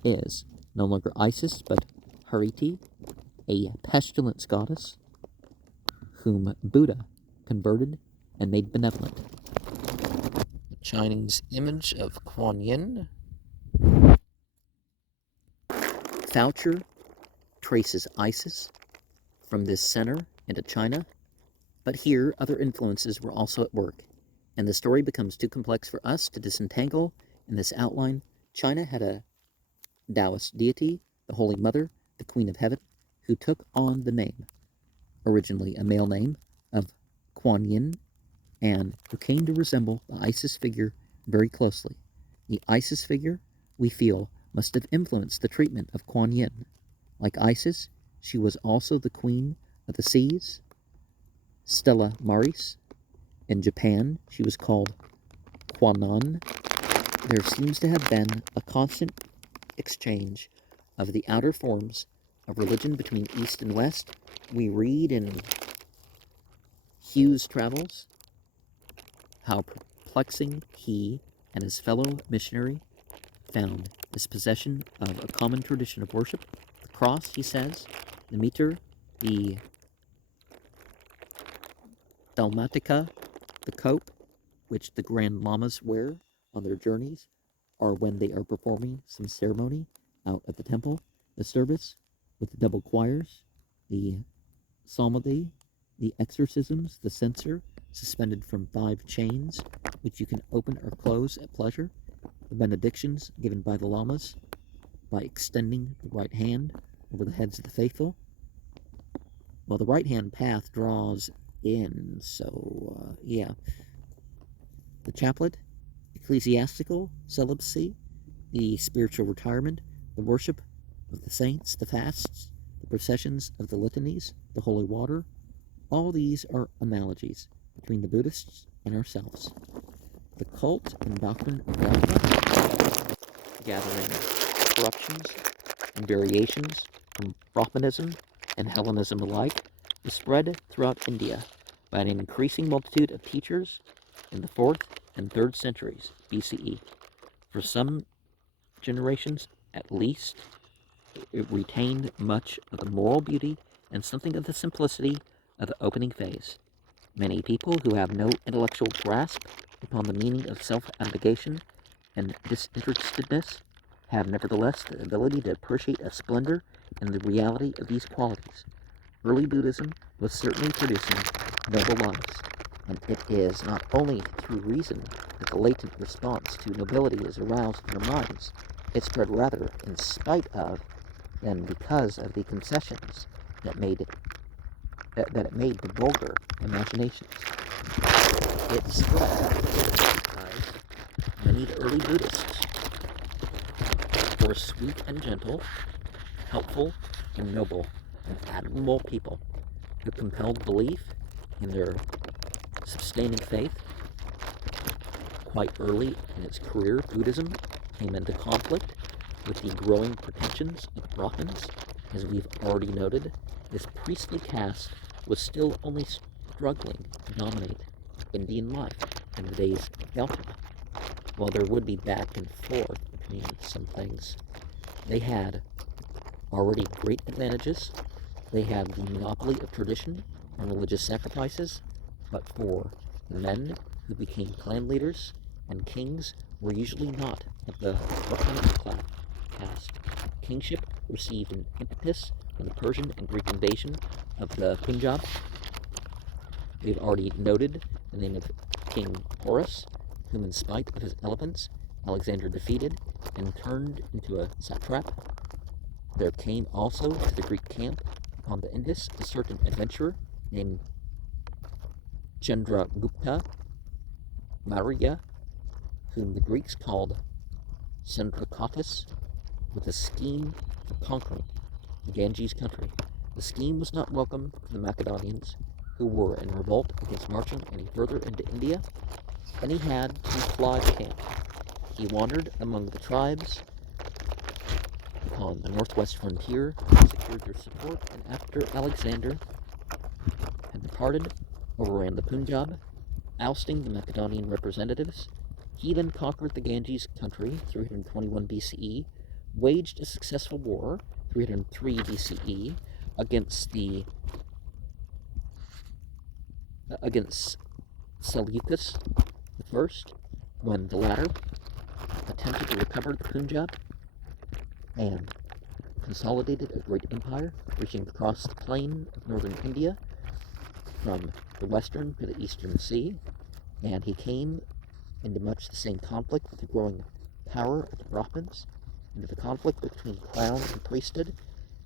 is no longer Isis, but Hariti, a pestilence goddess whom Buddha converted and made benevolent. The Chinese image of Kuan Yin. Foucher traces Isis from this center into China, but here other influences were also at work, and the story becomes too complex for us to disentangle in this outline. China had a Taoist deity, the Holy Mother, the Queen of Heaven, who took on the name, originally a male name, of Kuan Yin, and who came to resemble the Isis figure very closely. The Isis figure, we feel, must have influenced the treatment of Kuan Yin. Like Isis, she was also the queen of the seas, Stella Maris. In Japan, she was called Kwannon. There seems to have been a constant exchange of the outer forms of religion between East and West. We read in Hugh's travels how perplexing he and his fellow missionary found this possession of a common tradition of worship. The cross, he says, the mitre, the dalmatica, the cope, which the Grand Lamas wear on their journeys, or when they are performing some ceremony out at the temple, the service with the double choirs, the psalmody, the exorcisms, the censer, suspended from 5 chains, which you can open or close at pleasure, the benedictions given by the lamas by extending the right hand over the heads of the faithful. Well, the right hand path draws in, so the chaplet, ecclesiastical celibacy, the spiritual retirement, the worship of the saints, the fasts, the processions of the litanies, the holy water, all these are analogies between the Buddhists and ourselves. The cult and doctrine of Dharma, gathering corruptions and variations from Brahmanism and Hellenism alike, was spread throughout India by an increasing multitude of teachers in the 4th and 3rd centuries BCE. For some generations at least, it retained much of the moral beauty and something of the simplicity of the opening phase. Many people who have no intellectual grasp upon the meaning of self-abnegation and disinterestedness have nevertheless the ability to appreciate a splendor in the reality of these qualities. Early Buddhism was certainly producing noble lives, and it is not only through reason that the latent response to nobility is aroused in our minds. It spread rather in spite of than because of the concessions that it made to vulgar imaginations. It spread because many of the early Buddhists were sweet and gentle, helpful and noble, and admirable people who compelled belief in their sustaining faith. Quite early in its career, Buddhism came into conflict with the growing pretensions of Brahmins. As we've already noted, this priestly caste was still only struggling to dominate Indian life in the days of Gautama. while there would be back and forth between some things, they had already great advantages. They had the monopoly of tradition and religious sacrifices, but for the men who became clan leaders and kings were usually not of the working caste. Kingship received an impetus from the Persian and Greek invasion of the Punjab. We've already noted the name of King Horus, whom in spite of his elephants, Alexander defeated and turned into a satrap. There came also to the Greek camp on the Indus a certain adventurer named Chandragupta Maurya, whom the Greeks called Sendrakatis, with a scheme for conquering the Ganges country. The scheme was not welcome to the Macedonians, who were in revolt against marching any further into India, and he had to fly the camp. He wandered among the tribes on the northwest frontier, secured their support, and after Alexander had departed, overran the Punjab, ousting the Macedonian representatives. He then conquered the Ganges country, 321 BCE, waged a successful war, 303 BCE, against Seleucus I, when the latter attempted to recover the Punjab and consolidated a great empire, reaching across the plain of northern India from the western to the eastern sea, and he came into much the same conflict with the growing power of the Brahmins, into the conflict between crown and priesthood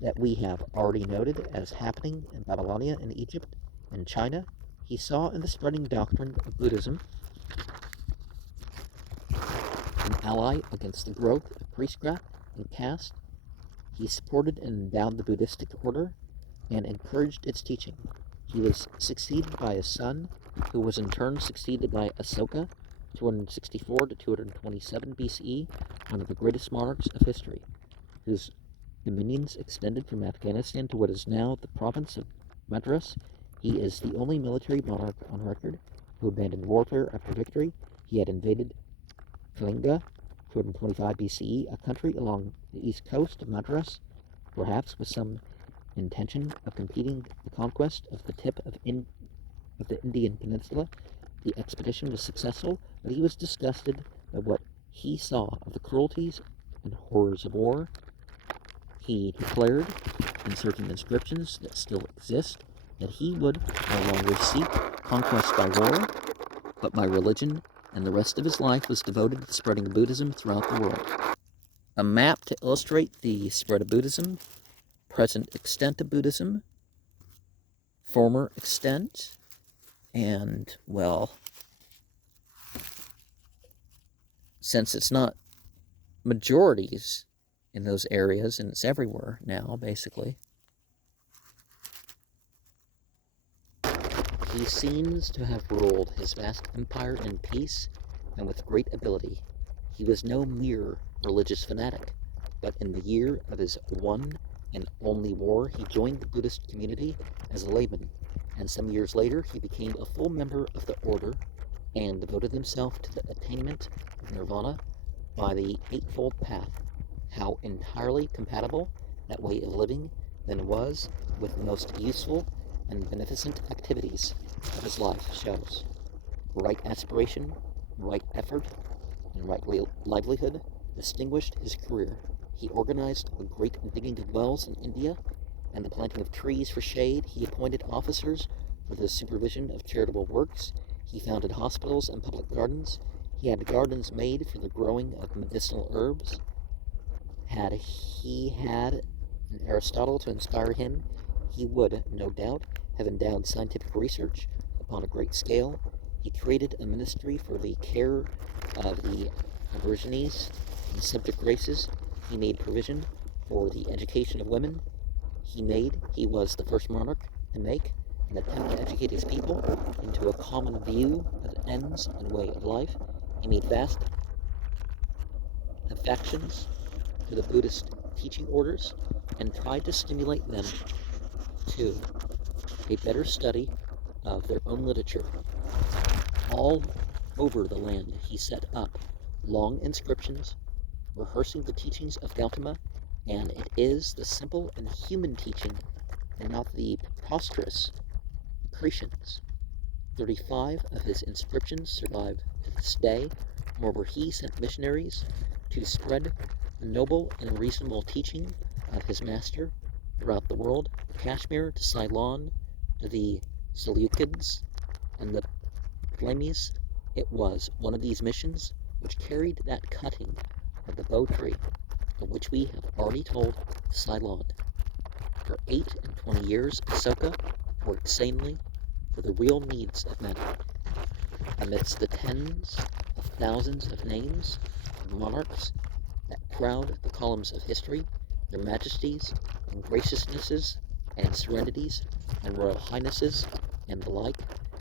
that we have already noted as happening in Babylonia and Egypt and China. He saw in the spreading doctrine of Buddhism an ally against the growth of priestcraft and caste. He supported and endowed the Buddhistic order and encouraged its teaching. He was succeeded by his son, who was in turn succeeded by Asoka, 264 to 227 BCE, one of the greatest monarchs of history, whose dominions extended from Afghanistan to what is now the province of Madras. He is the only military monarch on record who abandoned warfare after victory. He had invaded Kalinga, 225 BCE, a country along the east coast of Madras, perhaps with some intention of completing the conquest of the tip of the Indian peninsula. The expedition was successful, but he was disgusted by what he saw of the cruelties and horrors of war. He declared, in certain inscriptions that still exist, that he would no longer seek conquest by war, but by religion, and the rest of his life was devoted to spreading Buddhism throughout the world. A map to illustrate the spread of Buddhism, present extent of Buddhism, former extent, and, well, since it's not majorities in those areas, and it's everywhere now, basically, he seems to have ruled his vast empire in peace and with great ability. He was no mere religious fanatic, but in the year of his one and only war, he joined the Buddhist community as a layman, and some years later he became a full member of the order and devoted himself to the attainment of nirvana by the Eightfold Path. How entirely compatible that way of living then was with the most useful and beneficent activities of his life shows. Right aspiration, right effort, and right livelihood distinguished his career. He organized a great digging of wells in India and the planting of trees for shade. He appointed officers for the supervision of charitable works. He founded hospitals and public gardens. He had gardens made for the growing of medicinal herbs. Had he had an Aristotle to inspire him, he would, no doubt, have endowed scientific research upon a great scale. He created a ministry for the care of the Aborigines and subject races. He made provision for the education of women. He was the first monarch to make an attempt to educate his people into a common view of ends and way of life. He made vast affections to the Buddhist teaching orders and tried to stimulate them to a better study of their own literature. All over the land he set up long inscriptions rehearsing the teachings of Gautama, and it is the simple and human teaching and not the preposterous accretions. 35 of his inscriptions survive to this day. Moreover, he sent missionaries to spread the noble and reasonable teaching of his master throughout the world, Kashmir to Ceylon, to the Seleucids and the Ptolemies. It was one of these missions which carried that cutting of the bow tree, of which we have already told Ceylon. For 8 and 20 years, Asoka worked sanely for the real needs of men. Amidst the tens of thousands of names of monarchs that crowd the columns of history, their majesties and graciousnesses and serenities and royal highnesses and the like,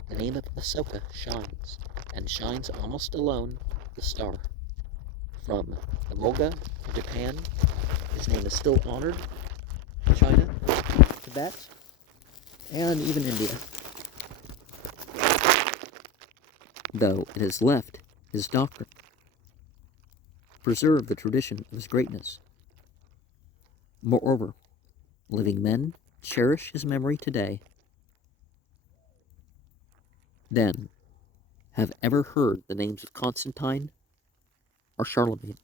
the name of Asoka shines, and shines almost alone, the star. From the Moga of Japan, his name is still honored in China, Tibet, and even India, though it has left his doctrine, preserved the tradition of his greatness. Moreover, living men cherish his memory today. Then, have ever heard the names of Constantine or Charlemagne?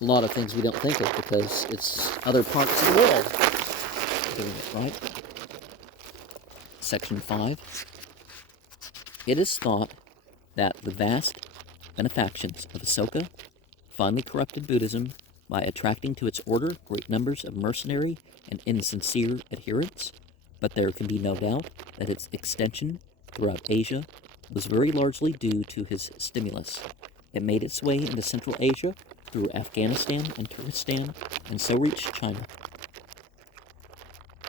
A lot of things we don't think of because it's other parts of the world doing it, right? Section 5. It is thought that the vast benefactions of Asoka finally corrupted Buddhism by attracting to its order great numbers of mercenary and insincere adherents, but there can be no doubt that its extension throughout Asia was very largely due to his stimulus. It made its way into Central Asia through Afghanistan and Turkestan, and so reached China.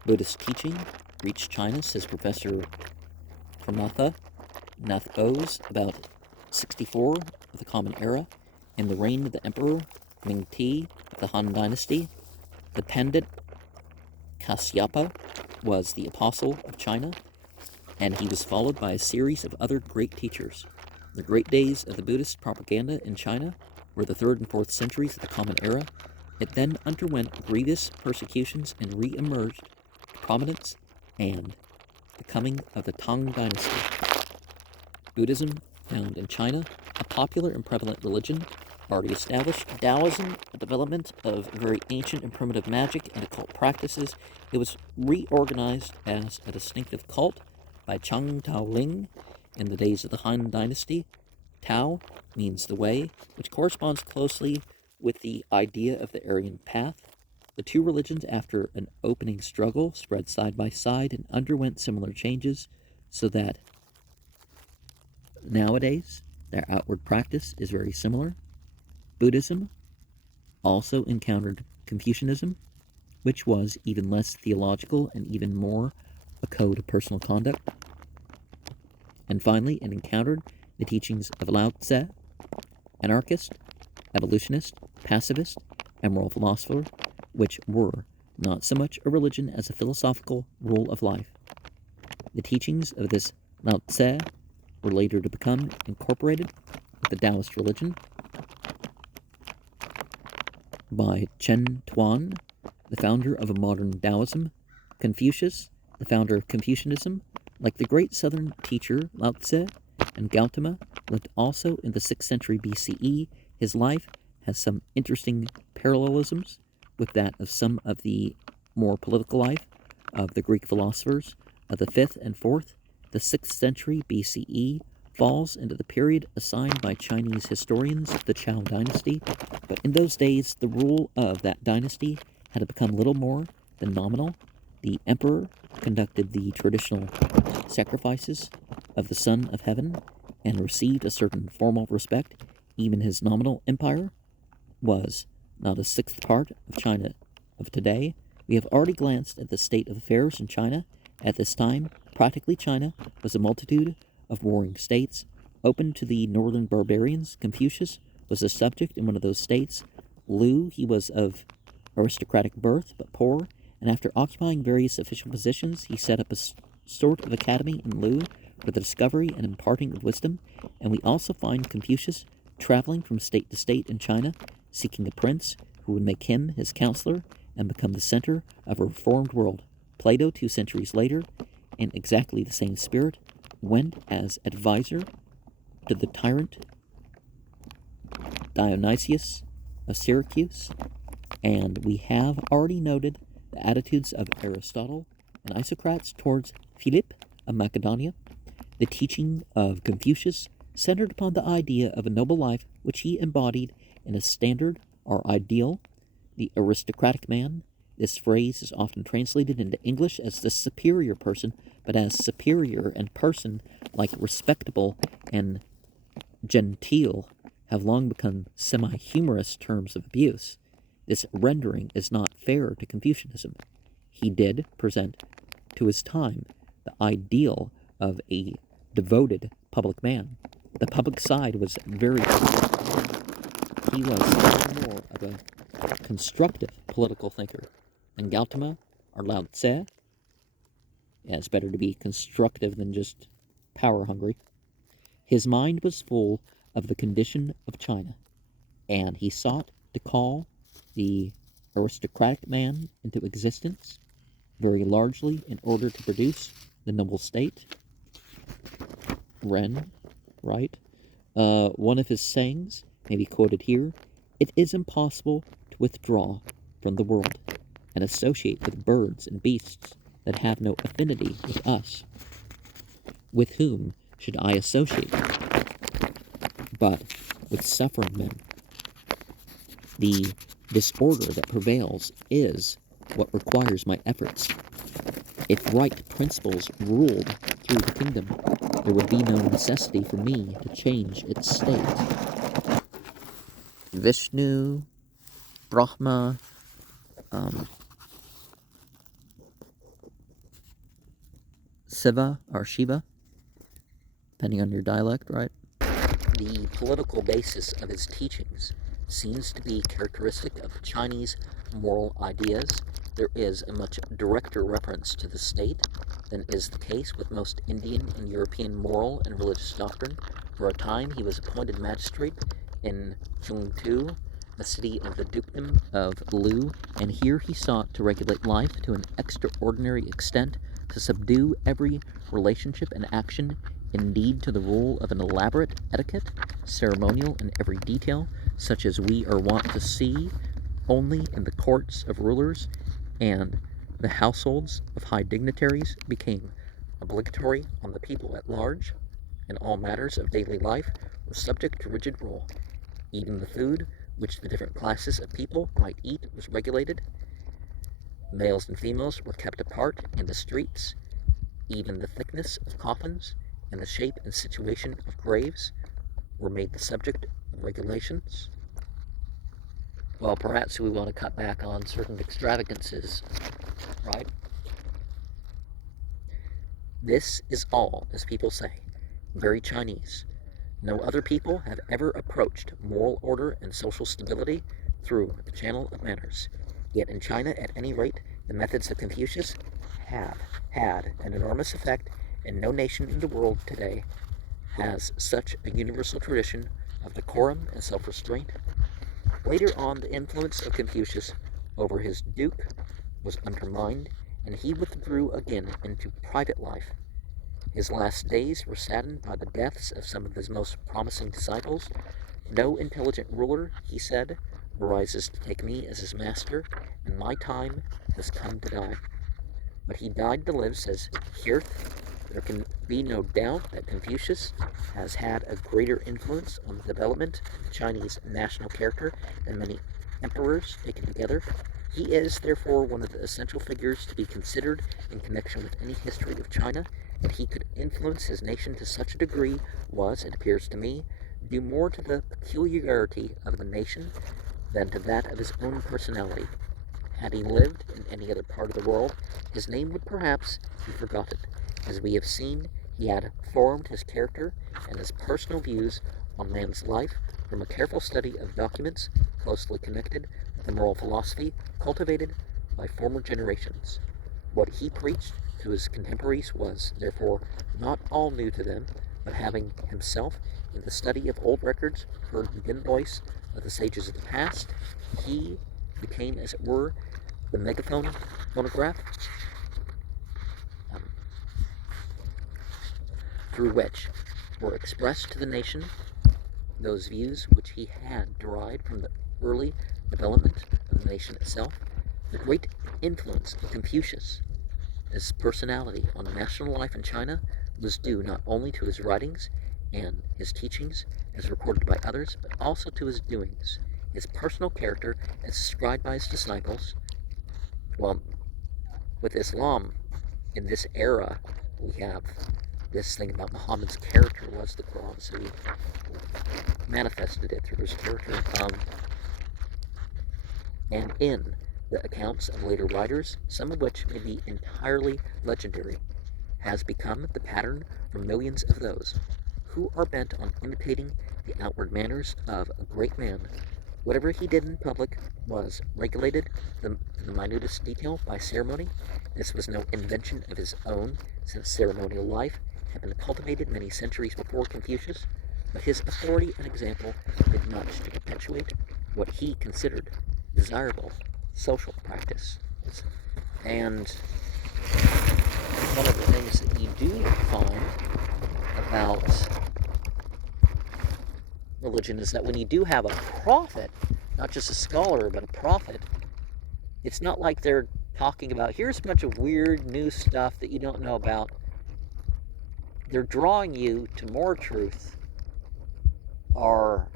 Buddhist teaching reached China, says Professor Pramatha Nath Bose, about 64 of the Common Era, in the reign of the Emperor Ming-Ti of the Han Dynasty. The Pandit Kasyapa was the apostle of China, and he was followed by a series of other great teachers. The great days of the Buddhist propaganda in China were the 3rd and 4th centuries of the Common Era. It then underwent grievous persecutions and re-emerged to prominence and the coming of the Tang Dynasty. Buddhism found in China a popular and prevalent religion, already established. Taoism, a development of very ancient and primitive magic and occult practices. It was reorganized as a distinctive cult by Chang Taoling in the days of the Han Dynasty. Tao means the way, which corresponds closely with the idea of the Aryan path. The two religions, after an opening struggle, spread side by side and underwent similar changes, so that nowadays their outward practice is very similar. Buddhism also encountered Confucianism, which was even less theological and even more a code of personal conduct. And finally, it encountered the teachings of Lao Tse, anarchist, evolutionist, pacifist, and moral philosopher, which were not so much a religion as a philosophical rule of life. The teachings of this Lao Tse were later to become incorporated with the Taoist religion by Chen Tuan, the founder of a modern Taoism. Confucius, the founder of Confucianism, like the great southern teacher Lao Tse and Gautama, lived also in the 6th century BCE. His life has some interesting parallelisms with that of some of the more political life of the Greek philosophers of the 5th and 4th. The 6th century BCE falls into the period assigned by Chinese historians of the Zhou dynasty, but in those days the rule of that dynasty had become little more than nominal. The emperor conducted the traditional sacrifices of the Son of Heaven and received a certain formal respect. Even his nominal empire was not a sixth part of China of today. We have already glanced at the state of affairs in China. At this time, practically China was a multitude of warring states, open to the northern barbarians. Confucius was a subject in one of those states. Lu, he was of aristocratic birth, but poor, and after occupying various official positions, he set up a sort of academy in Lu for the discovery and imparting of wisdom, and we also find Confucius traveling from state to state in China, seeking a prince who would make him his counselor and become the center of a reformed world. Plato, 2 centuries later, in exactly the same spirit, went as advisor to the tyrant Dionysius of Syracuse, and we have already noted the attitudes of Aristotle and Isocrates towards Philip of Macedonia. The teaching of Confucius centered upon the idea of a noble life which he embodied in a standard or ideal, the aristocratic man. This phrase is often translated into English as the superior person, but as superior and person, like respectable and genteel, have long become semi-humorous terms of abuse. This rendering is not fair to Confucianism. He did present to his time the ideal of a devoted public man. The public side was very different. He was far more of a constructive political thinker. And Gautama, or Lao Tse, it's better to be constructive than just power hungry. His mind was full of the condition of China, and he sought to call the aristocratic man into existence, very largely in order to produce the noble state. Ren, right? One of his sayings may be quoted here: "It is impossible to withdraw from the world and associate with birds and beasts that have no affinity with us. With whom should I associate but with suffering men? The disorder that prevails is what requires my efforts. If right principles ruled through the kingdom, there would be no necessity for me to change its state." Vishnu, Brahma, Siva or Shiva, depending on your dialect, right? The political basis of his teachings seems to be characteristic of Chinese moral ideas. There is a much directer reference to the state than is the case with most Indian and European moral and religious doctrine. For a time, he was appointed magistrate in Chengtu, the city of the dukedom of Lu, and here he sought to regulate life to an extraordinary extent, to subdue every relationship and action, indeed to the rule of an elaborate etiquette, ceremonial in every detail, such as we are wont to see only in the courts of rulers, and the households of high dignitaries became obligatory on the people at large, and all matters of daily life were subject to rigid rule. Even the food which the different classes of people might eat was regulated. Males and females were kept apart in the streets. Even the thickness of coffins and the shape and situation of graves were made the subject of regulations. Well, perhaps we want to cut back on certain extravagances, right? This is all, as people say, very Chinese. No other people have ever approached moral order and social stability through the channel of manners. Yet in China, at any rate, the methods of Confucius have had an enormous effect, and no nation in the world today has such a universal tradition of decorum and self-restraint. Later on, the influence of Confucius over his duke was undermined, and he withdrew again into private life. His last days were saddened by the deaths of some of his most promising disciples. "No intelligent ruler," he said, "arises to take me as his master, and my time has come to die." But he died to live, says Hirth. There can be no doubt that Confucius has had a greater influence on the development of the Chinese national character than many emperors taken together. He is, therefore, one of the essential figures to be considered in connection with any history of China. That he could influence his nation to such a degree was, it appears to me, due more to the peculiarity of the nation than to that of his own personality. Had he lived in any other part of the world, his name would perhaps be forgotten. As we have seen, he had formed his character and his personal views on man's life from a careful study of documents closely connected with the moral philosophy cultivated by former generations. What he preached to his contemporaries was, therefore, not all new to them, but having himself, in the study of old records, heard the dim voice of the sages of the past, he became, as it were, the phonograph um, through which were expressed to the nation those views which he had derived from the early development of the nation itself. The great influence of Confucius, his personality on national life in China, was due not only to his writings and his teachings as recorded by others, but also to his doings, his personal character as described by his disciples. Well, with Islam, in this era, we have this thing about Muhammad's character was the Quran, so he manifested it through his character. And in the accounts of later writers, some of which may be entirely legendary, has become the pattern for millions of those who are bent on imitating the outward manners of a great man. Whatever he did in public was regulated to the minutest detail by ceremony. This was no invention of his own, since ceremonial life had been cultivated many centuries before Confucius, but his authority and example did much to perpetuate what he considered desirable social practice. And one of the things that you do find about religion is that when you do have a prophet, not just a scholar, but a prophet, it's not like they're talking about, here's a bunch of weird new stuff that you don't know about. They're drawing you to more truth, or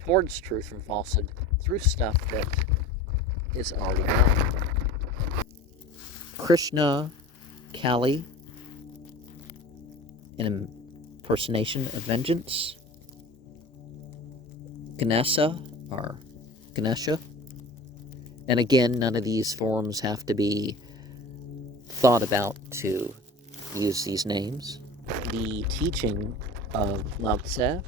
towards truth from falsehood, through stuff that is already known. Krishna, Kali, an impersonation of vengeance. Ganesha, or Ganesha. And again, none of these forms have to be thought about to use these names. The teaching of Lao Tse,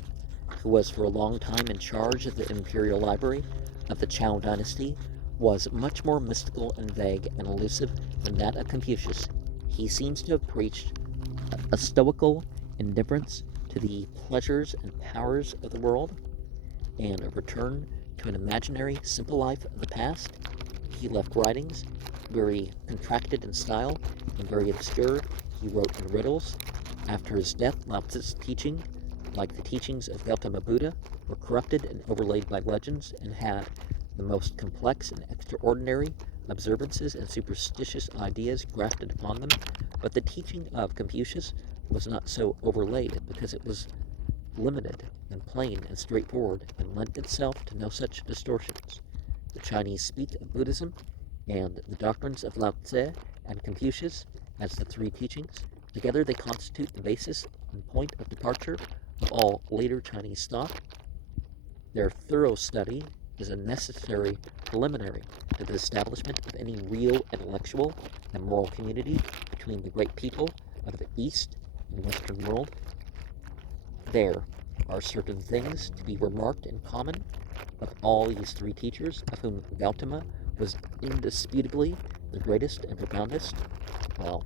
who was for a long time in charge of the imperial library of the Zhou dynasty, was much more mystical and vague and elusive than that of Confucius. He seems to have preached a stoical indifference to the pleasures and powers of the world, and a return to an imaginary, simple life of the past. He left writings very contracted in style and very obscure. He wrote in riddles. After his death, Lao Tzu's teaching, like the teachings of Gautama Buddha, were corrupted and overlaid by legends and had the most complex and extraordinary observances and superstitious ideas grafted upon them. But the teaching of Confucius was not so overlaid, because it was limited and plain and straightforward, and lent itself to no such distortions. The Chinese speak of Buddhism and the doctrines of Lao Tse and Confucius as the three teachings. Together they constitute the basis and point of departure of all later Chinese thought. Their thorough study is a necessary preliminary to the establishment of any real intellectual and moral community between the great people of the East and Western world. There are certain things to be remarked in common of all these three teachers, of whom Gautama was indisputably the greatest and profoundest. Well,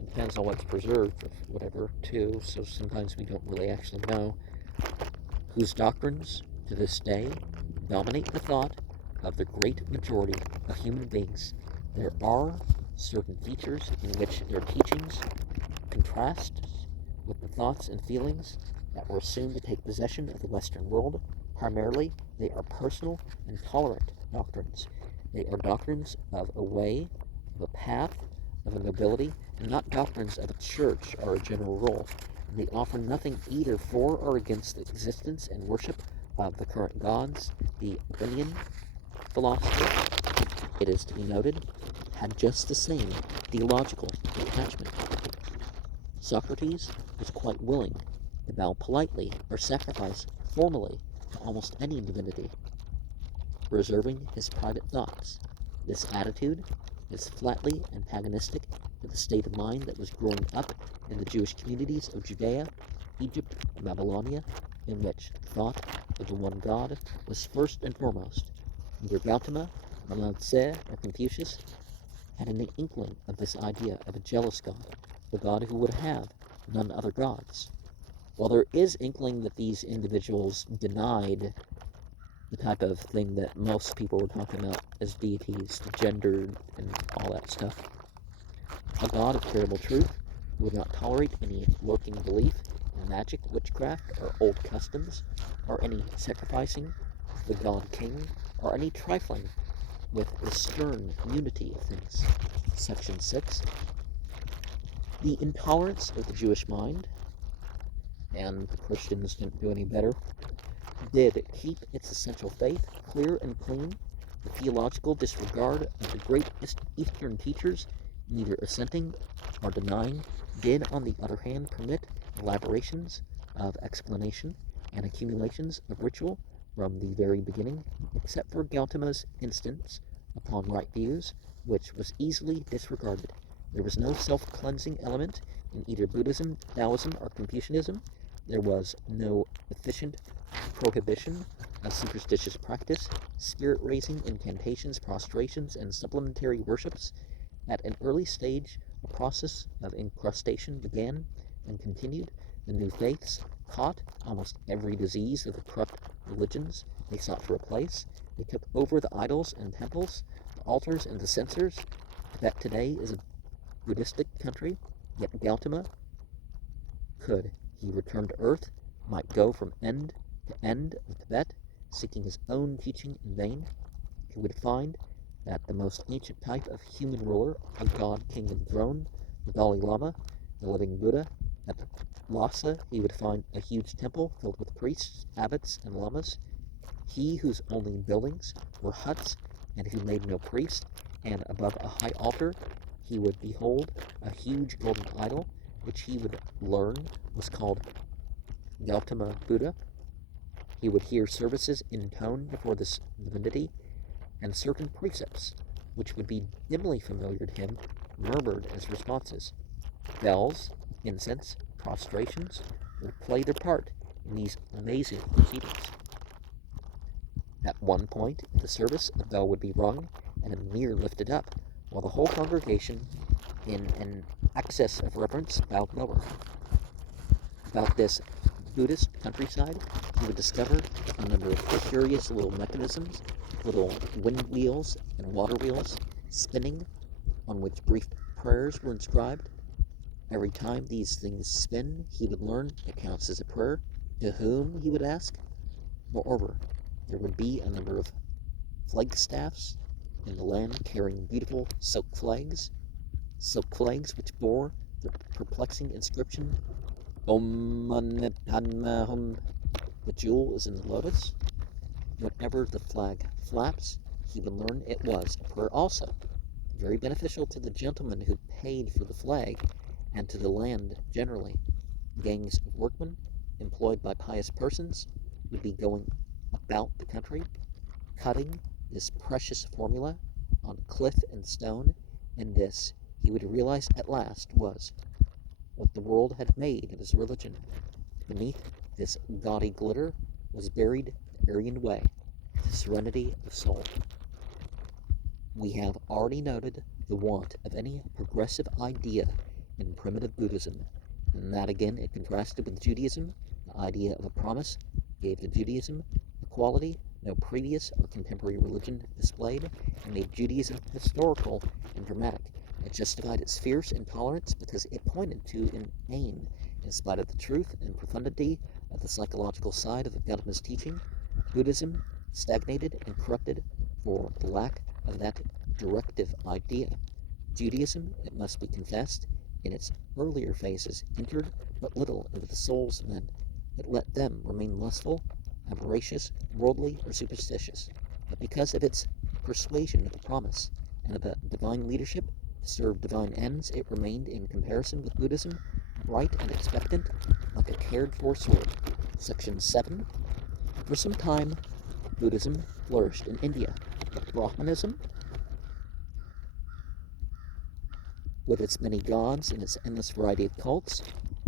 it depends on what's preserved, or whatever, too, so sometimes we don't really actually know, whose doctrines, to this day, dominate the thought of the great majority of human beings. There are certain features in which their teachings contrast with the thoughts and feelings that were soon to take possession of the Western world. Primarily, they are personal and tolerant doctrines. They are doctrines of a way, of a path, of a nobility, and not doctrines of a church or a general rule. They offer nothing either for or against the existence and worship of the current gods. The Athenian philosopher, it is to be noted, had just the same theological attachment. Socrates was quite willing to bow politely or sacrifice formally to almost any divinity, reserving his private thoughts. This attitude is flatly antagonistic to the state of mind that was growing up in the Jewish communities of Judea, Egypt, and Babylonia, in which thought of the one God was first and foremost. Neither Gautama, nor Lao Tse, or Confucius had an inkling of this idea of a jealous God, the God who would have none other gods. While there is inkling that these individuals denied the type of thing that most people were talking about as deities, the gender and all that stuff, a God of terrible truth who would not tolerate any lurking belief in magic, witchcraft, or old customs, or any sacrificing the God King, or any trifling with the stern unity of things. Section 6. The intolerance of the Jewish mind, and the Christians didn't do any better, did keep its essential faith clear and clean. The theological disregard of the great Eastern teachers, neither assenting or denying, did, on the other hand, permit elaborations of explanation and accumulations of ritual from the very beginning, except for Gautama's instance upon right views, which was easily disregarded. There was no self-cleansing element in either Buddhism, Taoism, or Confucianism. There was no efficient prohibition of superstitious practice, spirit-raising incantations, prostrations, and supplementary worships. At an early stage, a process of incrustation began and continued. The new faiths caught almost every disease of the corrupt religions they sought to replace. They took over the idols and temples, the altars and the censers. Tibet today is a Buddhistic country, yet Gautama, could he return to earth, might go from end to end of Tibet, seeking his own teaching in vain. He would find that the most ancient type of human ruler, a god, king, and throne, the Dalai Lama, the living Buddha. At Lhasa, he would find a huge temple filled with priests, abbots, and lamas. He whose only buildings were huts, and who made no priest, and above a high altar he would behold a huge golden idol, which he would learn was called Gautama Buddha. He would hear services intoned before this divinity, and certain precepts, which would be dimly familiar to him, murmured as responses. Bells, incense, prostrations would play their part in these amazing proceedings. At one point, in the service, a bell would be rung and a mirror lifted up, while the whole congregation, in an excess of reverence, bowed lower. About this Buddhist countryside, he would discover a number of curious little mechanisms, little wind wheels and water wheels spinning, on which brief prayers were inscribed. Every time these things spin, he would learn it counts as a prayer. To whom, he would ask? Moreover, there would be a number of flagstaffs in the land carrying beautiful silk flags which bore the perplexing inscription, Om Mani Padme Hum. The jewel is in the lotus. Whenever the flag flaps, he would learn it was a prayer also, very beneficial to the gentleman who paid for the flag, and to the land generally. Gangs of workmen, employed by pious persons, would be going about the country, cutting this precious formula on cliff and stone, and this, he would realize at last, was what the world had made of his religion. Beneath this gaudy glitter was buried the Aryan way, the serenity of soul. We have already noted the want of any progressive idea in primitive Buddhism, and that again it contrasted with Judaism. The idea of a promise gave to Judaism a quality no previous or contemporary religion displayed, and made Judaism historical and dramatic. It justified its fierce intolerance because it pointed to an aim, in spite of the truth and profundity of the psychological side of Gautama's teaching. Buddhism stagnated and corrupted for the lack of that directive idea. Judaism, it must be confessed, in its earlier phases, entered but little into the souls of men. It let them remain lustful, avaricious, worldly, or superstitious. But because of its persuasion of the promise and of the divine leadership to serve divine ends, it remained, in comparison with Buddhism, bright and expectant, like a cared-for sword. Section 7. For some time, Buddhism flourished in India, but Brahmanism, with its many gods and its endless variety of cults,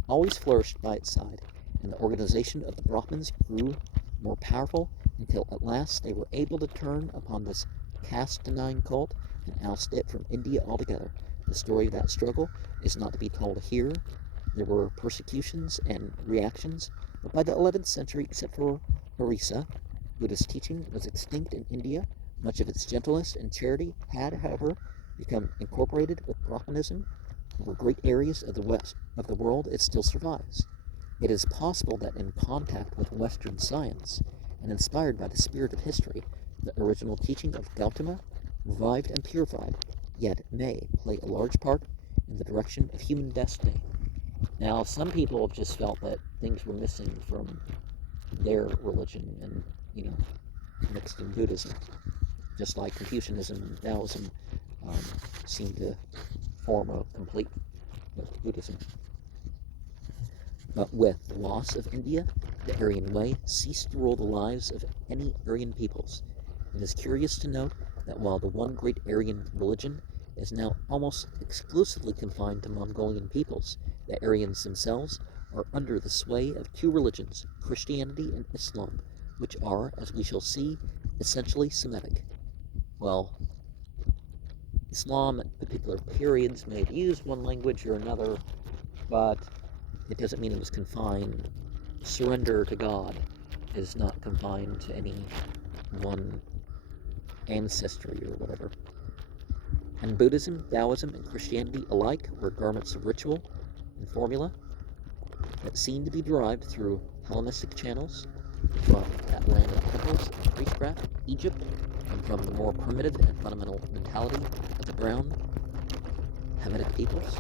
always flourished by its side, and the organization of the Brahmins grew more powerful until at last they were able to turn upon this caste-denying cult and oust it from India altogether. The story of that struggle is not to be told here. There were persecutions and reactions, but by the 11th century, except for Orissa, Buddhist teaching was extinct in India. Much of its gentleness and charity had, however, become incorporated with Brahmanism. Over great areas of the world, it still survives. It is possible that in contact with Western science, and inspired by the spirit of history, the original teaching of Gautama, revived and purified, yet may play a large part in the direction of human destiny. Now, some people have just felt that things were missing from their religion and, mixed in Buddhism, just like Confucianism and Taoism seem to form a complete with Buddhism. But with the loss of India, the Aryan way ceased to rule the lives of any Aryan peoples. It is curious to note that while the one great Aryan religion is now almost exclusively confined to Mongolian peoples, the Aryans themselves are under the sway of two religions, Christianity and Islam, which are, as we shall see, essentially Semitic. Well, Islam at particular periods may have used one language or another, but it doesn't mean it was confined. Surrender to God is not confined to any one ancestry or whatever. And Buddhism, Taoism, and Christianity alike were garments of ritual and formula that seem to be derived through Hellenistic channels, from that land of temples and priestcraft, Egypt, and from the more primitive and fundamental mentality of the brown Hamitic peoples.